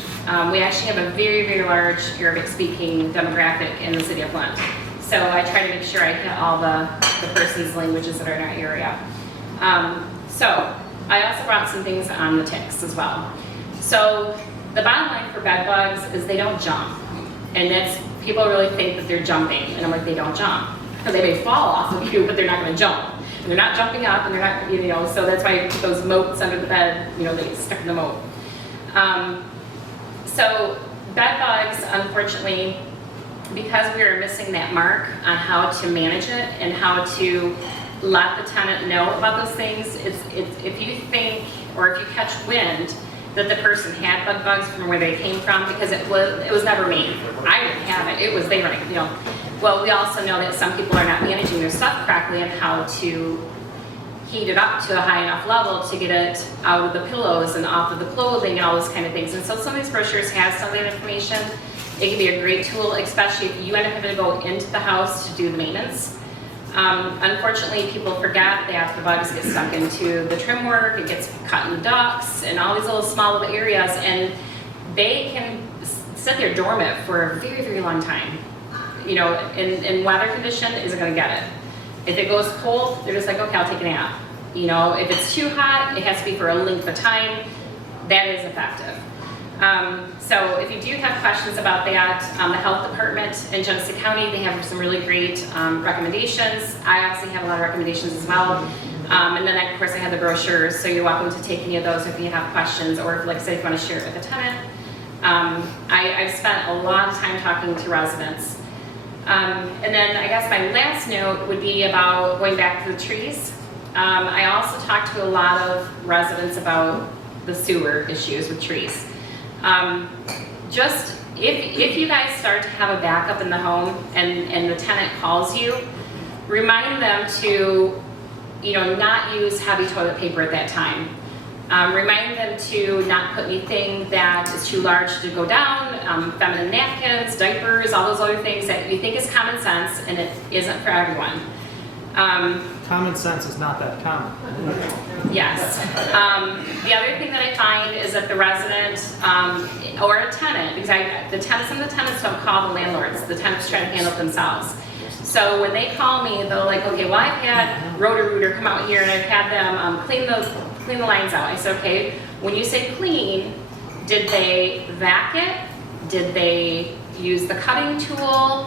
We actually have a very, very large Arabic-speaking demographic in the city of Flint. So I try to make sure I hit all the person's languages that are in our area. So I also brought some things on the ticks as well. So the bottom line for bed bugs is they don't jump. And that's, people really think that they're jumping. And I'm like, they don't jump. Because they may fall off of you, but they're not going to jump. And they're not jumping up, and they're not, so that's why you put those moats under the bed, they stick in the moat. So bed bugs, unfortunately, because we are missing that mark on how to manage it and how to let the tenant know about those things, if you think, or if you catch wind that the person had bed bugs from where they came from, because it was never me. I didn't have it. It was they were Well, we also know that some people are not managing their stuff correctly and how to heat it up to a high enough level to get it out of the pillows and off of the clothing and all those kind of things. And so some of these brochures have some of that information. It can be a great tool, especially if you end up having to go into the house to do the maintenance. Unfortunately, people forget that the bugs get stuck into the trim work, it gets cut in the ducts, and all these little small little areas, and they can sit there dormant for a very, very long time. You know, in weather condition, isn't gonna get it. If it goes cold, they're just like, okay, I'll take a nap. You know, if it's too hot, it has to be for a length of time. That is effective. So if you do have questions about that, the health department in Genesee County, they have some really great recommendations. I obviously have a lot of recommendations as well. And then of course I have the brochures, so you're welcome to take any of those if you have questions, or if, like I said, if you want to share it with a tenant. I've spent a lot of time talking to residents. And then I guess my last note would be about going back to the trees. I also talked to a lot of residents about the sewer issues with trees. Just if you guys start to have a backup in the home and the tenant calls you, remind them to, you know, not use heavy toilet paper at that time. Remind them to not put anything that is too large to go down, feminine napkins, diapers, all those other things that you think is common sense, and it isn't for everyone. Common sense is not that common. Yes. The other thing that I find is that the resident or a tenant, because some of the tenants don't call the landlords, the tenants try to handle it themselves. So when they call me, they're like, okay, well, I've had Roto-Rooter come out here and I've had them clean the lines out. I said, okay, when you say clean, did they vac it? Did they use the cutting tool?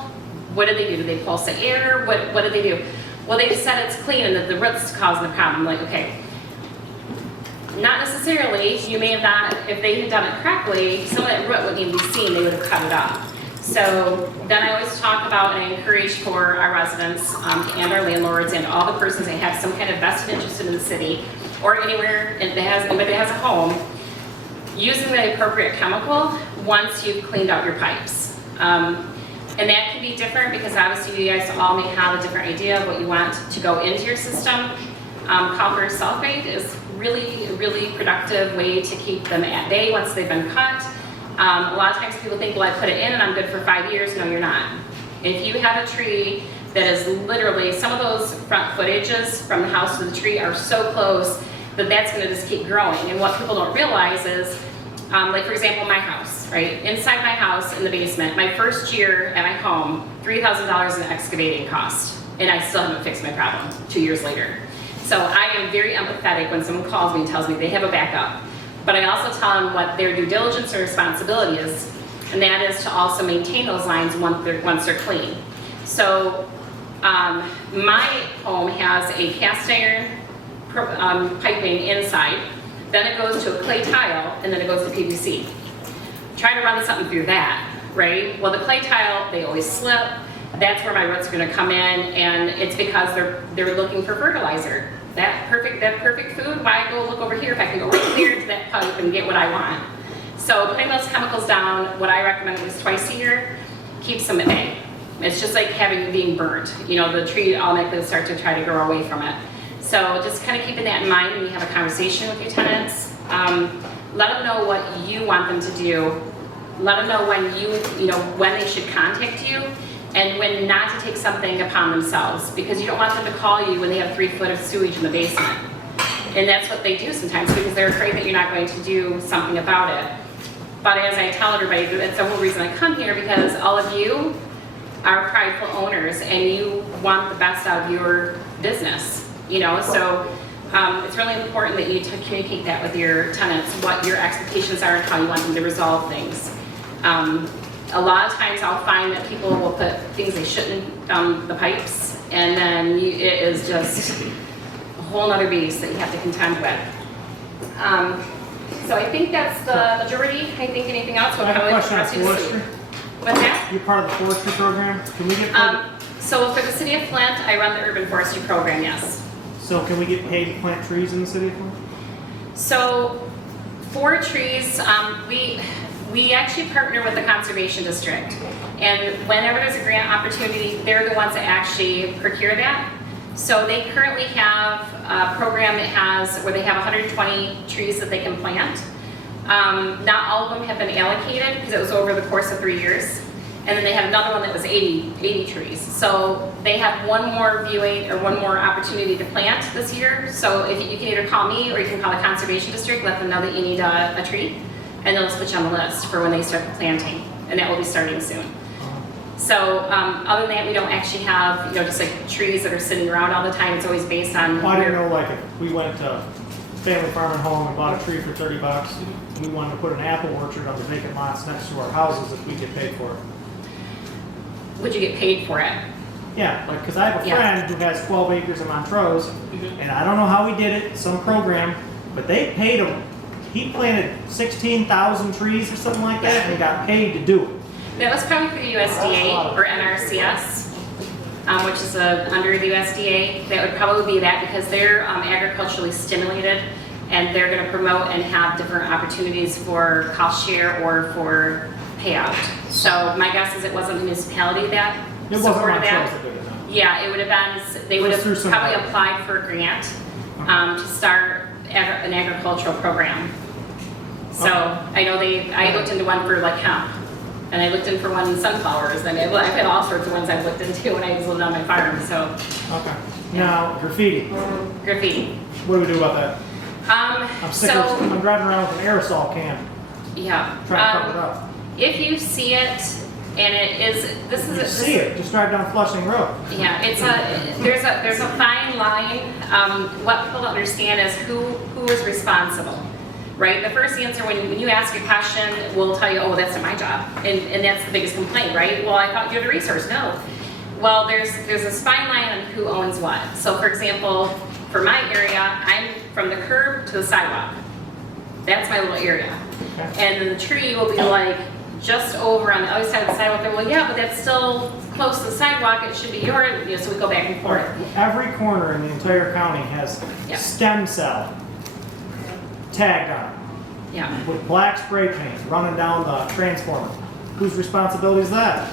What did they do? Did they pulse the air? What did they do? Well, they just said it's clean and that the root's causing the problem. I'm like, okay, not necessarily. You may have not, if they had done it correctly, some of that root wouldn't even be seen, they would have cut it up. So then I always talk about and I encourage for our residents and our landlords and all the persons that have some kind of vested interest in the city or anywhere that has a home, using the appropriate chemical once you've cleaned out your pipes. And that can be different because obviously you guys all may have a different idea of what you want to go into your system. Copper sulfate is really a really productive way to keep them at bay once they've been cut. A lot of times people think, well, I put it in and I'm good for 5 years. No, you're not. If you have a tree that is literally, some of those front footages from the house to the tree are so close that that's gonna just keep growing. And what people don't realize is, like for example, my house, right? Inside my house in the basement, my first year at my home, $3,000 in excavating cost. And I still haven't fixed my problem 2 years later. So I am very empathetic when someone calls me and tells me they have a backup. But I also tell them what their due diligence or responsibility is, and that is to also maintain those lines once they're clean. So my home has a cast iron piping inside, then it goes to a clay tile, and then it goes to PVC. Try to run something through that, right? Well, the clay tile, they always slip. That's where my roots are gonna come in, and it's because they're looking for fertilizer. That perfect food, why go look over here if I can go right here to that pipe and get what I want? So putting those chemicals down, what I recommend is twice a year, keeps them at bay. It's just like being burnt. You know, the tree automatically will start to try to grow away from it. So just kind of keeping that in mind when you have a conversation with your tenants. Let them know what you want them to do. Let them know when they should contact you, and when not to take something upon themselves, because you don't want them to call you when they have 3 foot of sewage in the basement. And that's what they do sometimes because they're afraid that you're not going to do something about it. But as I tell everybody, that's the whole reason I come here, because all of you are prideful owners and you want the best out of your business, you know, so it's really important that you communicate that with your tenants, what your expectations are and how you want them to resolve things. A lot of times I'll find that people will put things they shouldn't down the pipes, and then it is just a whole other beast that you have to contend with. So I think that's the majority. I think anything else would I have probably a question on forestry. What's that? You're part of the forestry program. Can we get paid? So for the city of Flint, I run the urban forestry program, yes. So can we get paid to plant trees in the city of Flint? So for trees, we actually partner with the conservation district, and whenever there's a grant opportunity, they're the ones that actually procure that. So they currently have a program that where they have 120 trees that they can plant. Not all of them have been allocated because it was over the course of 3 years. And then they had another one that was 80 trees. So they have one more viewing or one more opportunity to plant this year. So if you can either call me or you can call the conservation district, let them know that you need a tree, and they'll switch on the list for when they start the planting, and that will be starting soon. So other than that, we don't actually have, just like trees that are sitting around all the time. It's always based on. Well, I didn't know, like, if we went to Family Farm and Home and bought a tree for $30, and we wanted to put an apple orchard on the vacant lots next to our houses, if we get paid for it. Would you get paid for it? Yeah, like, because I have a Yeah. friend who has 12 acres in Montrose, and I don't know how he did it, some program, but they paid him. He planted 16,000 trees or something like that, and he got paid to do it. That was probably through USDA or NRCS, which is under the USDA. That would probably be that because they're agriculturally stimulated, and they're going to promote and have different opportunities for cost share or for payout. So my guess is it wasn't the municipality that It wasn't supported Montrose that. that did it, no. Yeah, it would have been, they would It was through have some- probably applied for a grant to start an agricultural program. So I know I looked into one for like hemp, and I looked in for one in sunflowers, and I've had all sorts of ones I've looked into when I was living on my farm, so. Okay. Now, graffiti. Graffiti. What do we do about that? I'm sick So, of, I'm driving around with an aerosol can, yeah. trying to cover it up. If you see it, and it is, You see it, just drive down Flushing Road. Yeah, there's a fine line. What people don't understand is who is responsible, right? The first answer when you ask a question, we'll tell you, oh, that's not my job, and that's the biggest complaint, right? Well, I thought you're the resource. No. Well, there's this fine line on who owns what. So, for example, for my area, I'm from the curb to the sidewalk. That's my little area, and then the tree will be like just over on the other side of the sidewalk. Well, yeah, but that's still close to the sidewalk. It should be yours. So we go back and forth. Every corner in the entire county has Yeah. stem cell tagged on it Yeah. with black spray paint running down the transformer. Whose responsibility is that?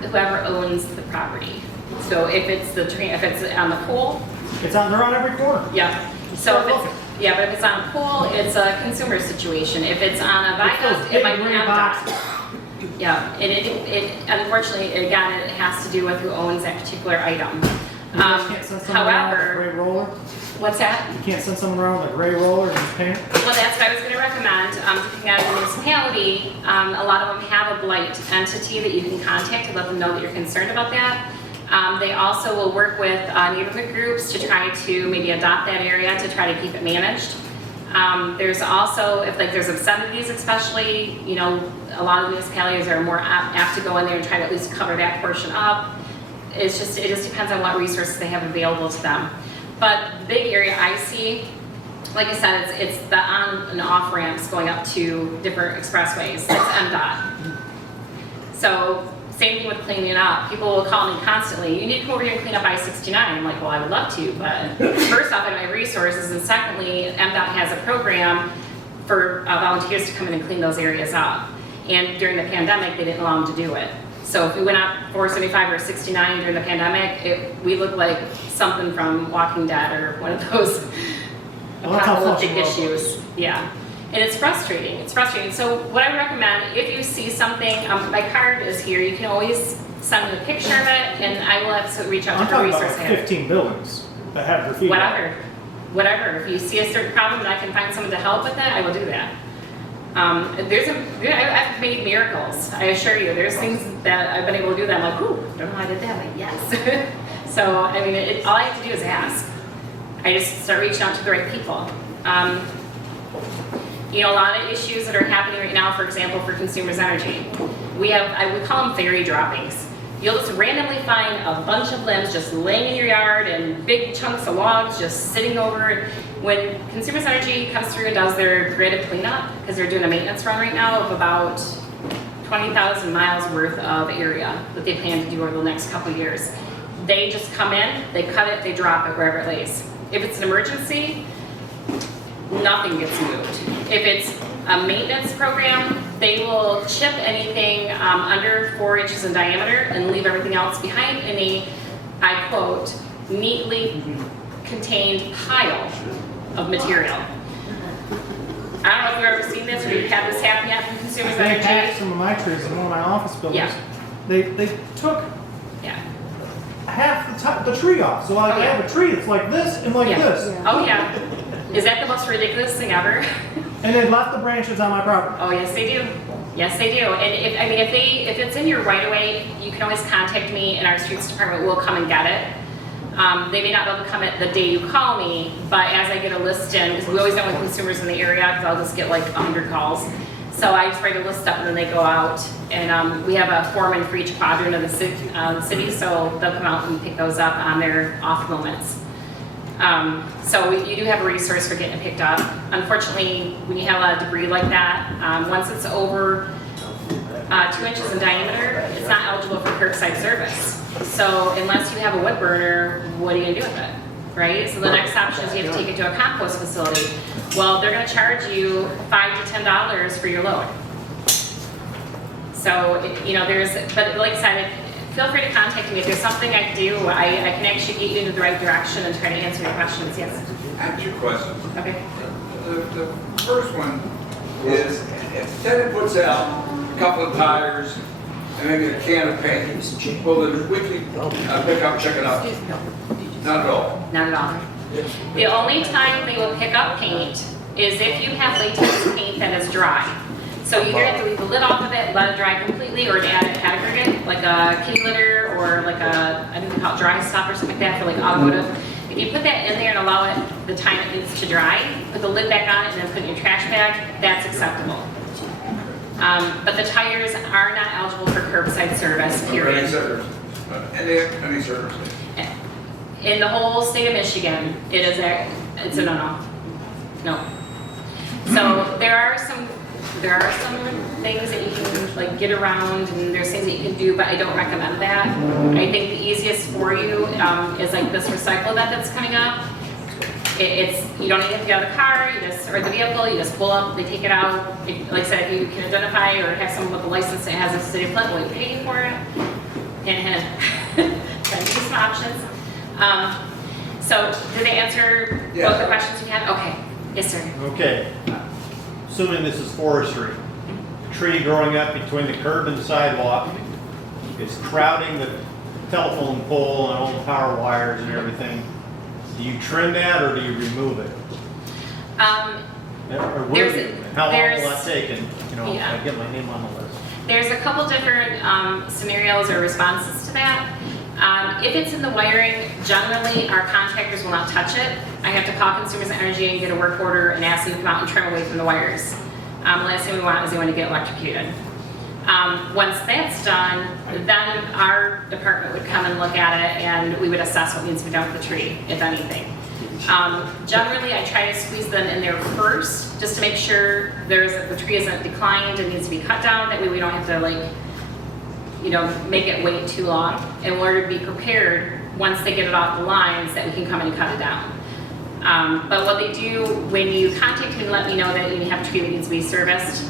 Whoever owns the property. So if it's if it's on the pool, They're on every corner. yeah. So if it's, yeah, but if it's on a pool, it's a consumer situation. If it's on a viaduct, it might be green on boxes. Yeah, and it unfortunately, again, it has to do with who owns that particular item. You guys can't send someone around with a However, gray roller? what's that? You can't send someone around with a gray roller and just paint it? Well, that's what I was going to recommend. Depending on the municipality, a lot of them have a blight entity that you can contact to let them know that you're concerned about that. They also will work with neighborhood groups to try to maybe adopt that area to try to keep it managed. There's also, if like there's obscenities especially, a lot of municipalities are more apt to go in there and try to at least cover that portion up. It just depends on what resources they have available to them. But the big area I see, like I said, it's the on and off ramps going up to different expressways. That's MDOT. So same thing with cleaning it up. People will call me constantly, you need to come over here and clean up I-69. I'm like, well, I would love to, but first off, I have my resources, and secondly, MDOT has a program for volunteers to come in and clean those areas up. And during the pandemic, they didn't allow them to do it. So if we went out 475 or 69 during the pandemic, we looked like something from Walking Dead or one of those Well, that's how apocalyptic Flushing Road issues. Yeah. And it's frustrating. It's frustrating. So what I would recommend, if you see something, my card is here. You can always send me a picture of it, and I will absolutely reach out I'm to the talking about resource like center. 15 buildings that have graffiti. Whatever. If you see a certain problem and I can find someone to help with it, I will do that. I've made miracles. I assure you. There's things that I've been able to do that I'm like, ooh, I don't know how I did that. Like, yes. So I mean, all I have to do is ask. I just start reaching out to the right people. A lot of issues that are happening right now, for example, for consumers energy. We call them fairy droppings. You'll just randomly find a bunch of limbs just laying in your yard and big chunks of logs just sitting over. When Consumers Energy comes through and does their grid cleanup, because they're doing a maintenance run right now of about 20,000 miles worth of area that they plan to do over the next couple of years. They just come in, they cut it, they drop it wherever it lays. If it's an emergency, nothing gets moved. If it's a maintenance program, they will chip anything under 4 inches in diameter and leave everything else behind in a, I quote, neatly contained pile of material. I don't know if you've ever seen this or you've had this happen yet from Consumers They hacked Energy. some of my trees in one of my office buildings. Yeah. They took Yeah. half the tree off. So like, Oh, I yeah. have a tree that's like this and like Yeah. this. Oh, yeah. Is that the most ridiculous thing ever? And they left the branches on my property. Oh, yes, they do. Yes, they do. And if it's in your right of way, you can always contact me and our streets department will come and get it. They may not be able to come at the day you call me, but as I get a list in, because we always know when consumers in the area, because I'll just get like 100 calls. So I just write a list up and then they go out. And we have a foreman for each quadrant of the city, so they'll come out and pick those up on their off moments. So you do have a resource for getting it picked up. Unfortunately, when you have a lot of debris like that, once it's over 2 inches in diameter, it's not eligible for curbside service. So unless you have a wood burner, what are you gonna do with it, right? So the next option is you have to take it to a compost facility. Well, they're gonna charge you $5 to $10 for your load. So, but like I said, feel free to contact me. If there's something I can do, I can actually get you in the right direction and try to answer your questions, yes. I have 2 questions. Okay. The first one is, if tenant puts out a couple of tires and maybe a can of paint, will the weekly pick up, check it out? Not at all. Not at all. The only time they will pick up paint is if you have latex paint that is dry. So you either have to leave the lid off of it, let it dry completely, or to add an aggregate, like a kitty litter, or like I think they call it dry stuff or something like that for like automotive. If you put that in there and allow it the time it needs to dry, put the lid back on it and then put it in your trash bag, that's acceptable. But the tires are not eligible for curbside service, period. Any circumstance? In the whole state of Michigan, it's a no-no. No. So there are some things that you can like get around, and there's things that you can do, but I don't recommend that. I think the easiest for you is like this recycle event that's coming up. You don't even have to get out of the car, or the vehicle, you just pull up, they take it out. Like I said, if you can identify or have someone with a license that has a city of Flint, will you pay for it? And try to give you some options. So did they answer both the questions you had? Okay. Yes, sir. Okay. Assuming this is forestry, a tree growing up between the curb and the sidewalk is crowding the telephone pole and all the power wires and everything. Do you trim that or do you remove it? Or will you? How long will that take? And I get my name on the list. There's a couple different scenarios or responses to that. If it's in the wiring, generally our contractors will not touch it. I have to call Consumers Energy and get a work order and ask them to come out and trim away from the wires. The last thing we want is they want to get electrocuted. Once that's done, then our department would come and look at it and we would assess what needs to be done with the tree, if anything. Generally, I try to squeeze them in there first, just to make sure the tree isn't declined and needs to be cut down. That way we don't have to make it wait too long in order to be prepared once they get it off the lines that we can come and cut it down. But what they do when you contact me and let me know that you have a tree that needs to be serviced,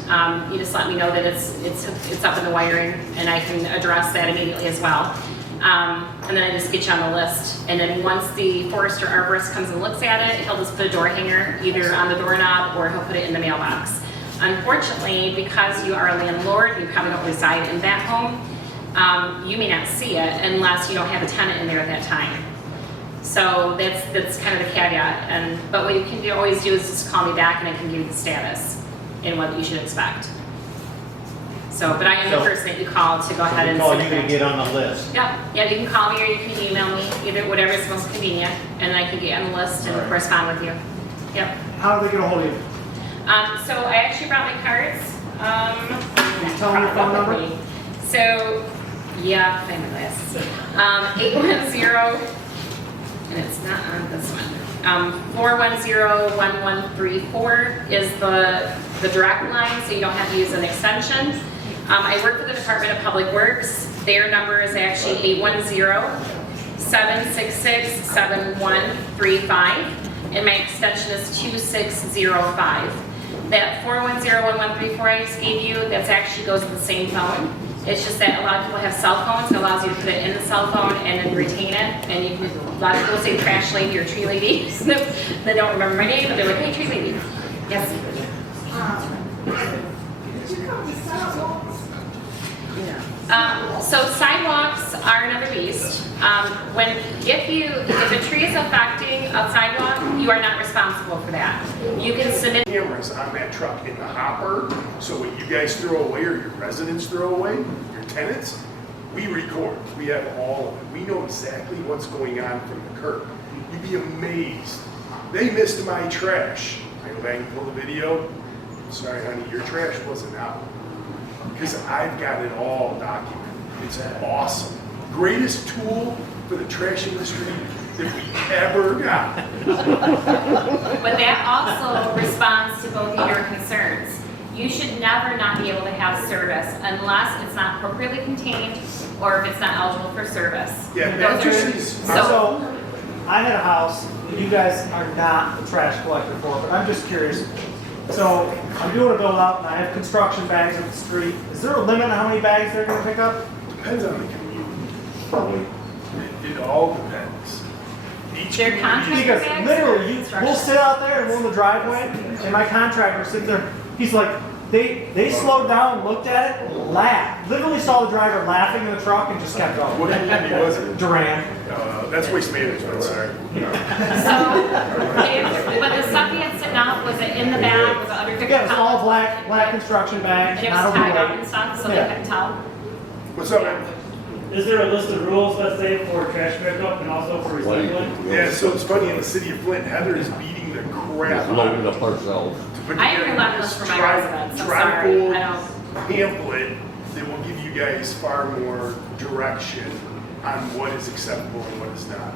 you just let me know that it's up in the wiring and I can address that immediately as well. And then I just get you on the list. And then once the forester arborist comes and looks at it, he'll just put a door hanger either on the doorknob or he'll put it in the mailbox. Unfortunately, because you are a landlord, you probably don't reside in that home, you may not see it unless you don't have a tenant in there at that time. So that's kind of the caveat. But what you can always do is just call me back and I can give you the status and what you should expect. So, but I am the person that you call to go ahead and call you to get on the list. Yep. Yeah, you can call me or you can email me, either whatever is most convenient, and then I can get on the list and correspond with you. Yep. How do they get a hold of you? So I actually brought my cards. Can you tell me your phone number? So, yeah, I know this. 810, and it's not on this one. 410-1134 is the direct line, so you don't have to use an extension. I work for the Department of Public Works. Their number is actually 810-766-7135, and my extension is 2605. That 410-1134 I just gave you, that actually goes to the same phone. It's just that a lot of people have cell phones. It allows you to put it in the cell phone and then retain it. And you can, a lot of people say trash lady or tree lady. They don't remember my name, but they're like, hey, tree lady. Yes. Did you come to sidewalks? So sidewalks are another beast. If a tree is affecting a sidewalk, you are not responsible for that. You can submit. Cameras on that truck in the hopper, so when you guys throw away or your residents throw away, your tenants, we record. We have all of it. We know exactly what's going on from the curb. You'd be amazed. They missed my trash. I go back and pull the video. Sorry, honey, your trash wasn't out. Because I've got it all documented. It's awesome. Greatest tool for the trash industry that we ever got. But that also responds to both of your concerns. You should never not be able to have service unless it's not appropriately contained or if it's not eligible for service. Yeah, So, I had a house that you guys are not the trash collector for, but I'm just curious. So, I'm doing a build out and I have construction bags on the street. Is there a limit on how many bags they're gonna pick up? Depends on the community. It all depends. Each Their community- contract Because bags literally, or we'll sit out there and we're in the driveway, and my contractor sitting there, he's like, they slowed down, looked at it, laughed. Literally saw the driver laughing in the truck and just kept going. What community was it? Duran. That's waste management, sorry. But the stuff he had sitting out, was it in the bag, was it under 50 Yeah, it was all pounds? black construction bags, And it not was tied up overweight. and stuff, so Yeah. they couldn't tell? What's up, man? Is there a list of rules, let's say, for trash pickup and also for recycling? Yeah, so it's funny, in the city of Flint, Heather is beating the crap out Loaded of up ourselves. I have relentless for my residents, I'm sorry, I don't. pamphlet that will give you guys far more direction on what is acceptable and what is not.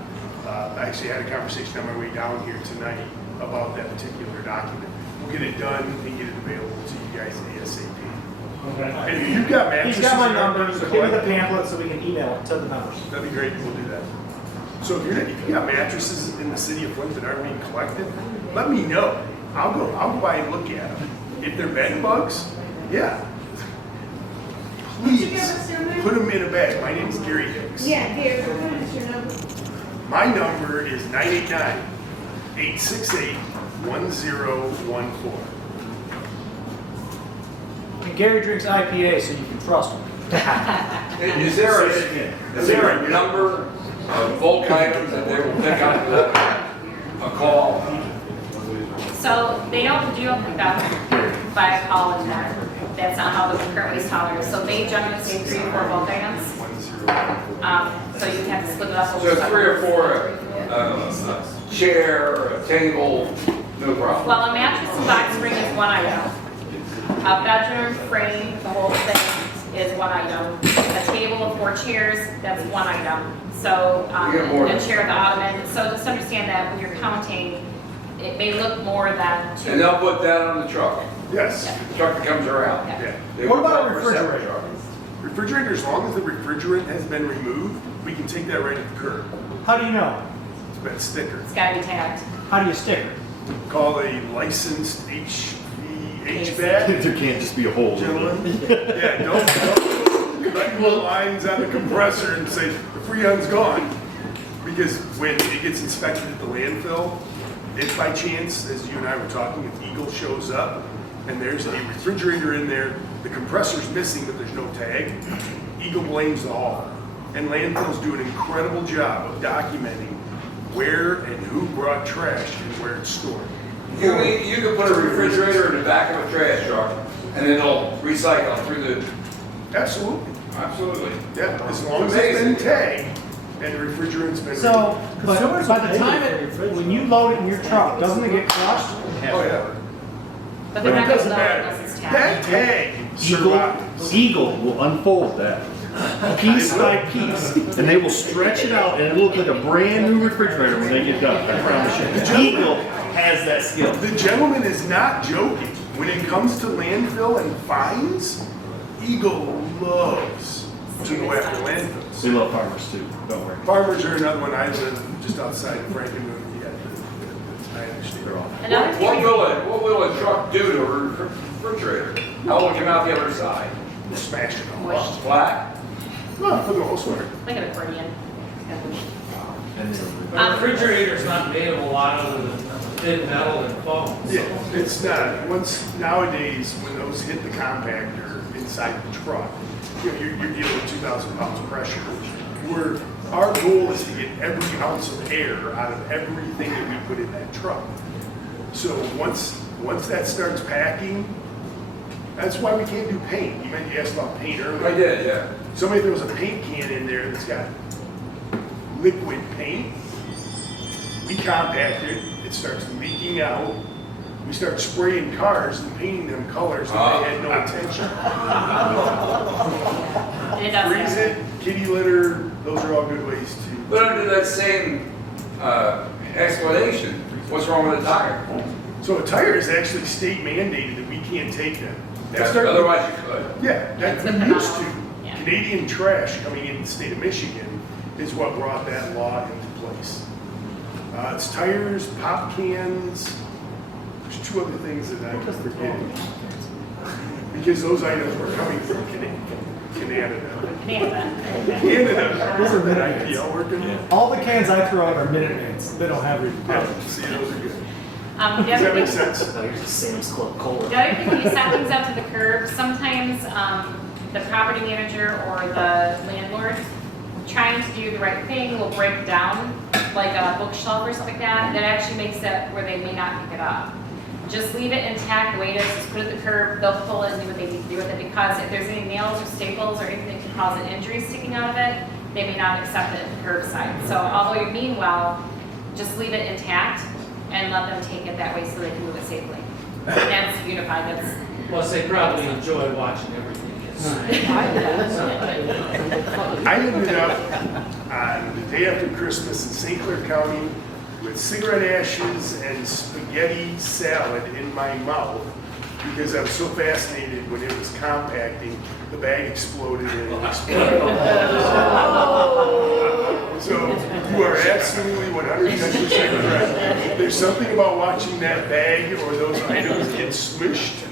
I actually had a conversation on my way down here tonight about that particular document. We'll get it done and get it available to you guys ASAP. Okay. And if you've got mattresses. He's got my and number, everything so to give me the collect, pamphlet so we can email it to the members. that'd be great, we'll do that. So if you got mattresses in the city of Flint that aren't being collected, let me know. I'll go by and look at them. If they're bed bugs, yeah. Would you Please, give us your number? put them in a bag. My name's Gary Hicks. Yeah, here, what is your number? My number is 989-868-1014. And Gary drinks IPA, so you can trust him. Is there a number of bulk items that they will pick up a call? So they don't do a pickup by a call and that. That's not how the current waste hauler. So they generally say 3 or 4 bulk items. So you have to split it up. So 3 or 4, a chair, or a table, no problem. Well, a mattress and box spring is 1 item. A bedroom frame, the whole thing is 1 item. A table of 4 chairs, that's 1 item. So You get more. a chair with the ottoman. So just understand that when you're counting, it may look more than 2. And they'll put that on the truck. Yes. The truck that comes around. Yeah. They What will about a put it for separate refrigerator? truck. Refrigerator, as long as the refrigerant has been removed, we can take that right at the curb. How do you know? It's been sticker. It's gotta be tagged. How do you stick it? Call a licensed HVAC There can't just be a hole. gentleman. Yeah, don't put lines on the compressor and say, the Freon's gone. Because when it gets inspected at the landfill, if by chance, as you and I were talking, if Eagle shows up and there's a refrigerator in there, the compressor's missing but there's no tag, Eagle blames the hauler. And landfills do an incredible job of documenting where and who brought trash and where it's stored. You can put a refrigerator in the back of a trash truck and it'll recycle through the, Absolutely. absolutely. Yeah, as long as it's been tagged and the refrigerant's been So, removed. but by the time when you load it in your truck, doesn't it get crushed? Oh, yeah. But But they're it not gonna doesn't know matter. unless it's That tagged. tag survives. Eagle will unfold that piece by piece, and they will stretch it out, and it'll look like a brand new refrigerator when they get done. I promise you. Eagle has that skill. The gentleman is not joking. When it comes to landfill and fines, Eagle loves to go after landfills. They love farmers too. Don't worry. Farmers are another one. I live just outside of Frankenmuth. Yeah, I understand. They're all. Another thing. What will a truck do to a refrigerator? How will it come out the other side? We'll smash it all Moist. up. Flat? Well, for the most part. Like an accordion. The refrigerator's not made of a lot other than thin metal and foam. Yeah, it's not. Once, nowadays, when those hit the compactor inside the truck, you know, you're dealing with 2,000 pounds of pressure. Our goal is to get every ounce of air out of everything that we put in that truck. So once that starts packing, that's why we can't do paint. You asked about paint earlier. I did, yeah. Somebody throws a paint can in there that's got liquid paint, we compact it, it starts leaking out. We start spraying cars and painting them colors that they had no intention. It does. Freeze it, kitty litter, those are all good ways to. But under that same explanation, what's wrong with a tire? So a tire is actually state mandated that we can't take them. Otherwise you could. Yeah, that we used to. Yeah. Canadian trash coming in the state of Michigan is what brought that law into place. It's tires, pop cans, there's two other things that I'm forgetting. Because those items were coming from Canada. Canada. Isn't that IPL working? All the cans I throw out are Minute Maids. They don't have repercussions. See, those are good. The Does that other make thing, sense? the other thing, when you set things out to the curb, sometimes the property manager or the landlord trying to do the right thing will break down like a bookshelf or something like that. That actually makes it where they may not pick it up. Just leave it intact the way it is, just put it at the curb, they'll pull it and do what they need to do with it, because if there's any nails or staples or anything that can cause an injury sticking out of it, they may not accept it at the curbside. So although you mean well, just leave it intact and let them take it that way so they can move it safely. And that's unified, that's. Plus, they probably enjoy watching everything. I ended up on the day after Christmas in St. Clair County with cigarette ashes and spaghetti salad in my mouth because I was so fascinated when it was compacting, the bag exploded and it exploded. So you are absolutely 110% correct. There's something about watching that bag or those items get smushed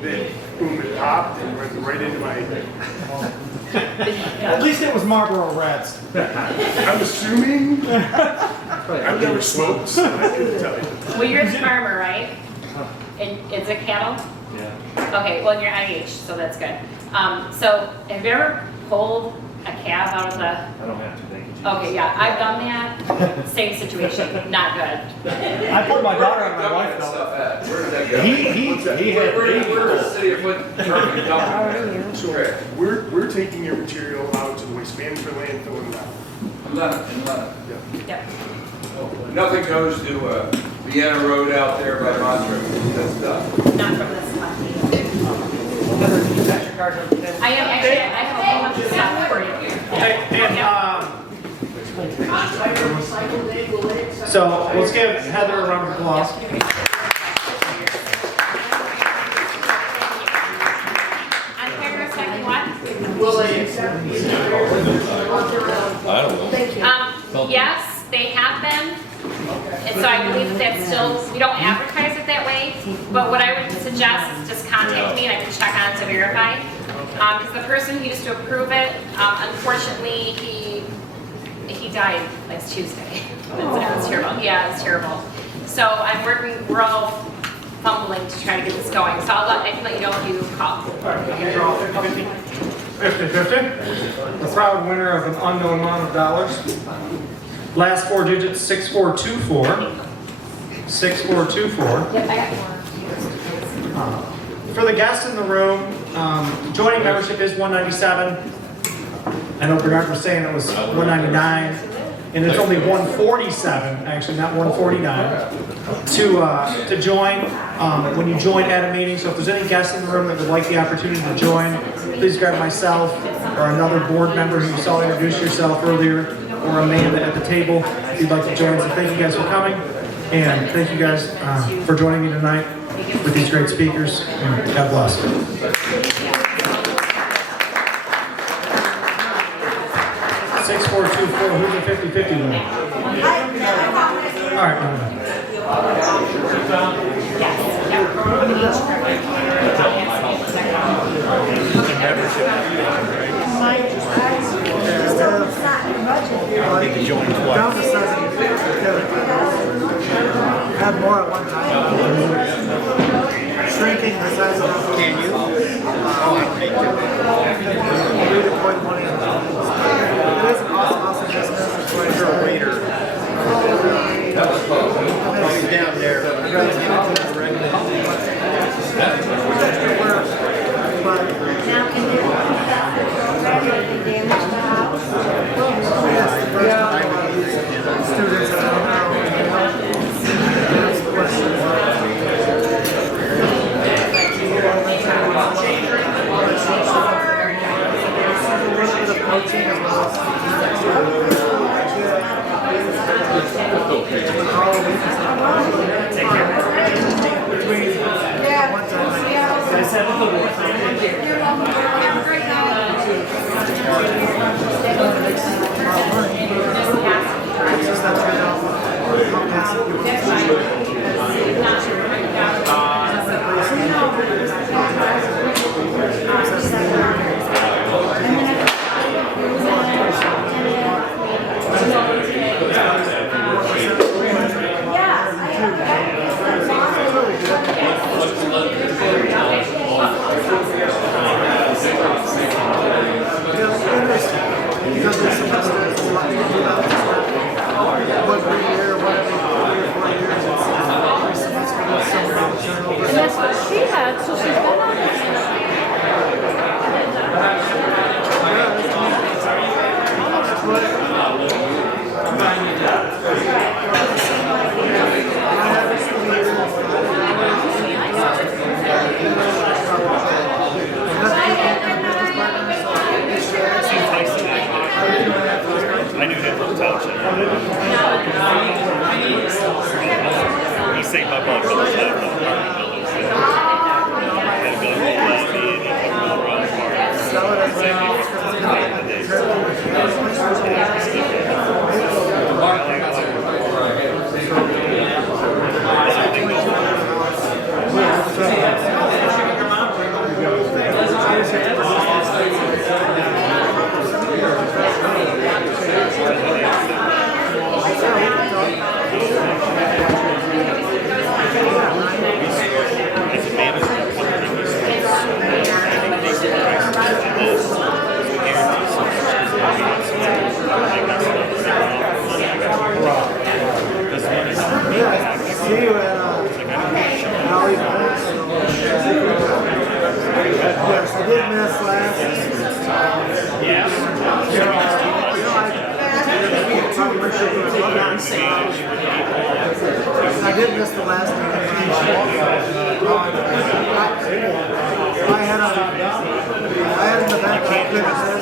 that boom, it popped and went right into my head. At least it was Marlboro Reds. I'm assuming. I've never smoked, so I couldn't tell you. Well, you're a farmer, right? And it's a cattle? Yeah. Okay, well, you're IH, so that's good. So have you ever pulled a calf out of the? I don't have to, thank you. Okay, yeah, I've done that. Same situation, not good. I put my daughter and my Dump wife that though. stuff at? Where did that go? He had Where does the city of Flint Germany dump it? So we're taking your material out to the waste management landfill and out. In Lebanon. Yep. Nothing goes to Vienna Road out there by Montreux. That's done. Not from this one. I have a whole bunch of stuff for you. So let's give Heather a round of applause. On camera, second what? I don't know. Yes, they have been. And so I believe that's still, we don't advertise it that way, but what I would suggest is just contact me and I can check on it to verify. Because the person who used to approve it, unfortunately, he died last Tuesday. It's terrible. Yeah, it's terrible. So I'm working, we're all fumbling to try to get this going. So I can let you know if you call. 50-50. The proud winner of an unknown amount of dollars. Last four digits, 6424. 6424. Yep, I got more. For the guests in the room, joining membership is $197. I know Bernard was saying it was $199, and it's only $147, actually not $149, to join when you join at a meeting. So if there's any guests in the room that would like the opportunity to join, please grab myself or another board member who you saw introduce yourself earlier, or Amanda at the table if you'd like to join. So thank you guys for coming, and thank you guys for joining me tonight with these great speakers. And God bless. 6424, who's the 50-50 one? All right, I think the joint twice. had more at one time. Shrinking the size of the. Can you? Redeploy the money. It is an awesome business. It's what you're a waiter. Down there. Now, can you damage the house? Students, I don't know. Ask questions. Coaching as well as Take care. Yeah. Guys, have a good one. You're welcome. Have a great And that's what she had, so she's been on this. I knew him from Township. He saved my butt from the apartment buildings. Had a building below me and he put me around the park. Saved me from the days. See you at Holly Place. Yes, I did miss last. I did miss the last meeting. I had an event I couldn't miss.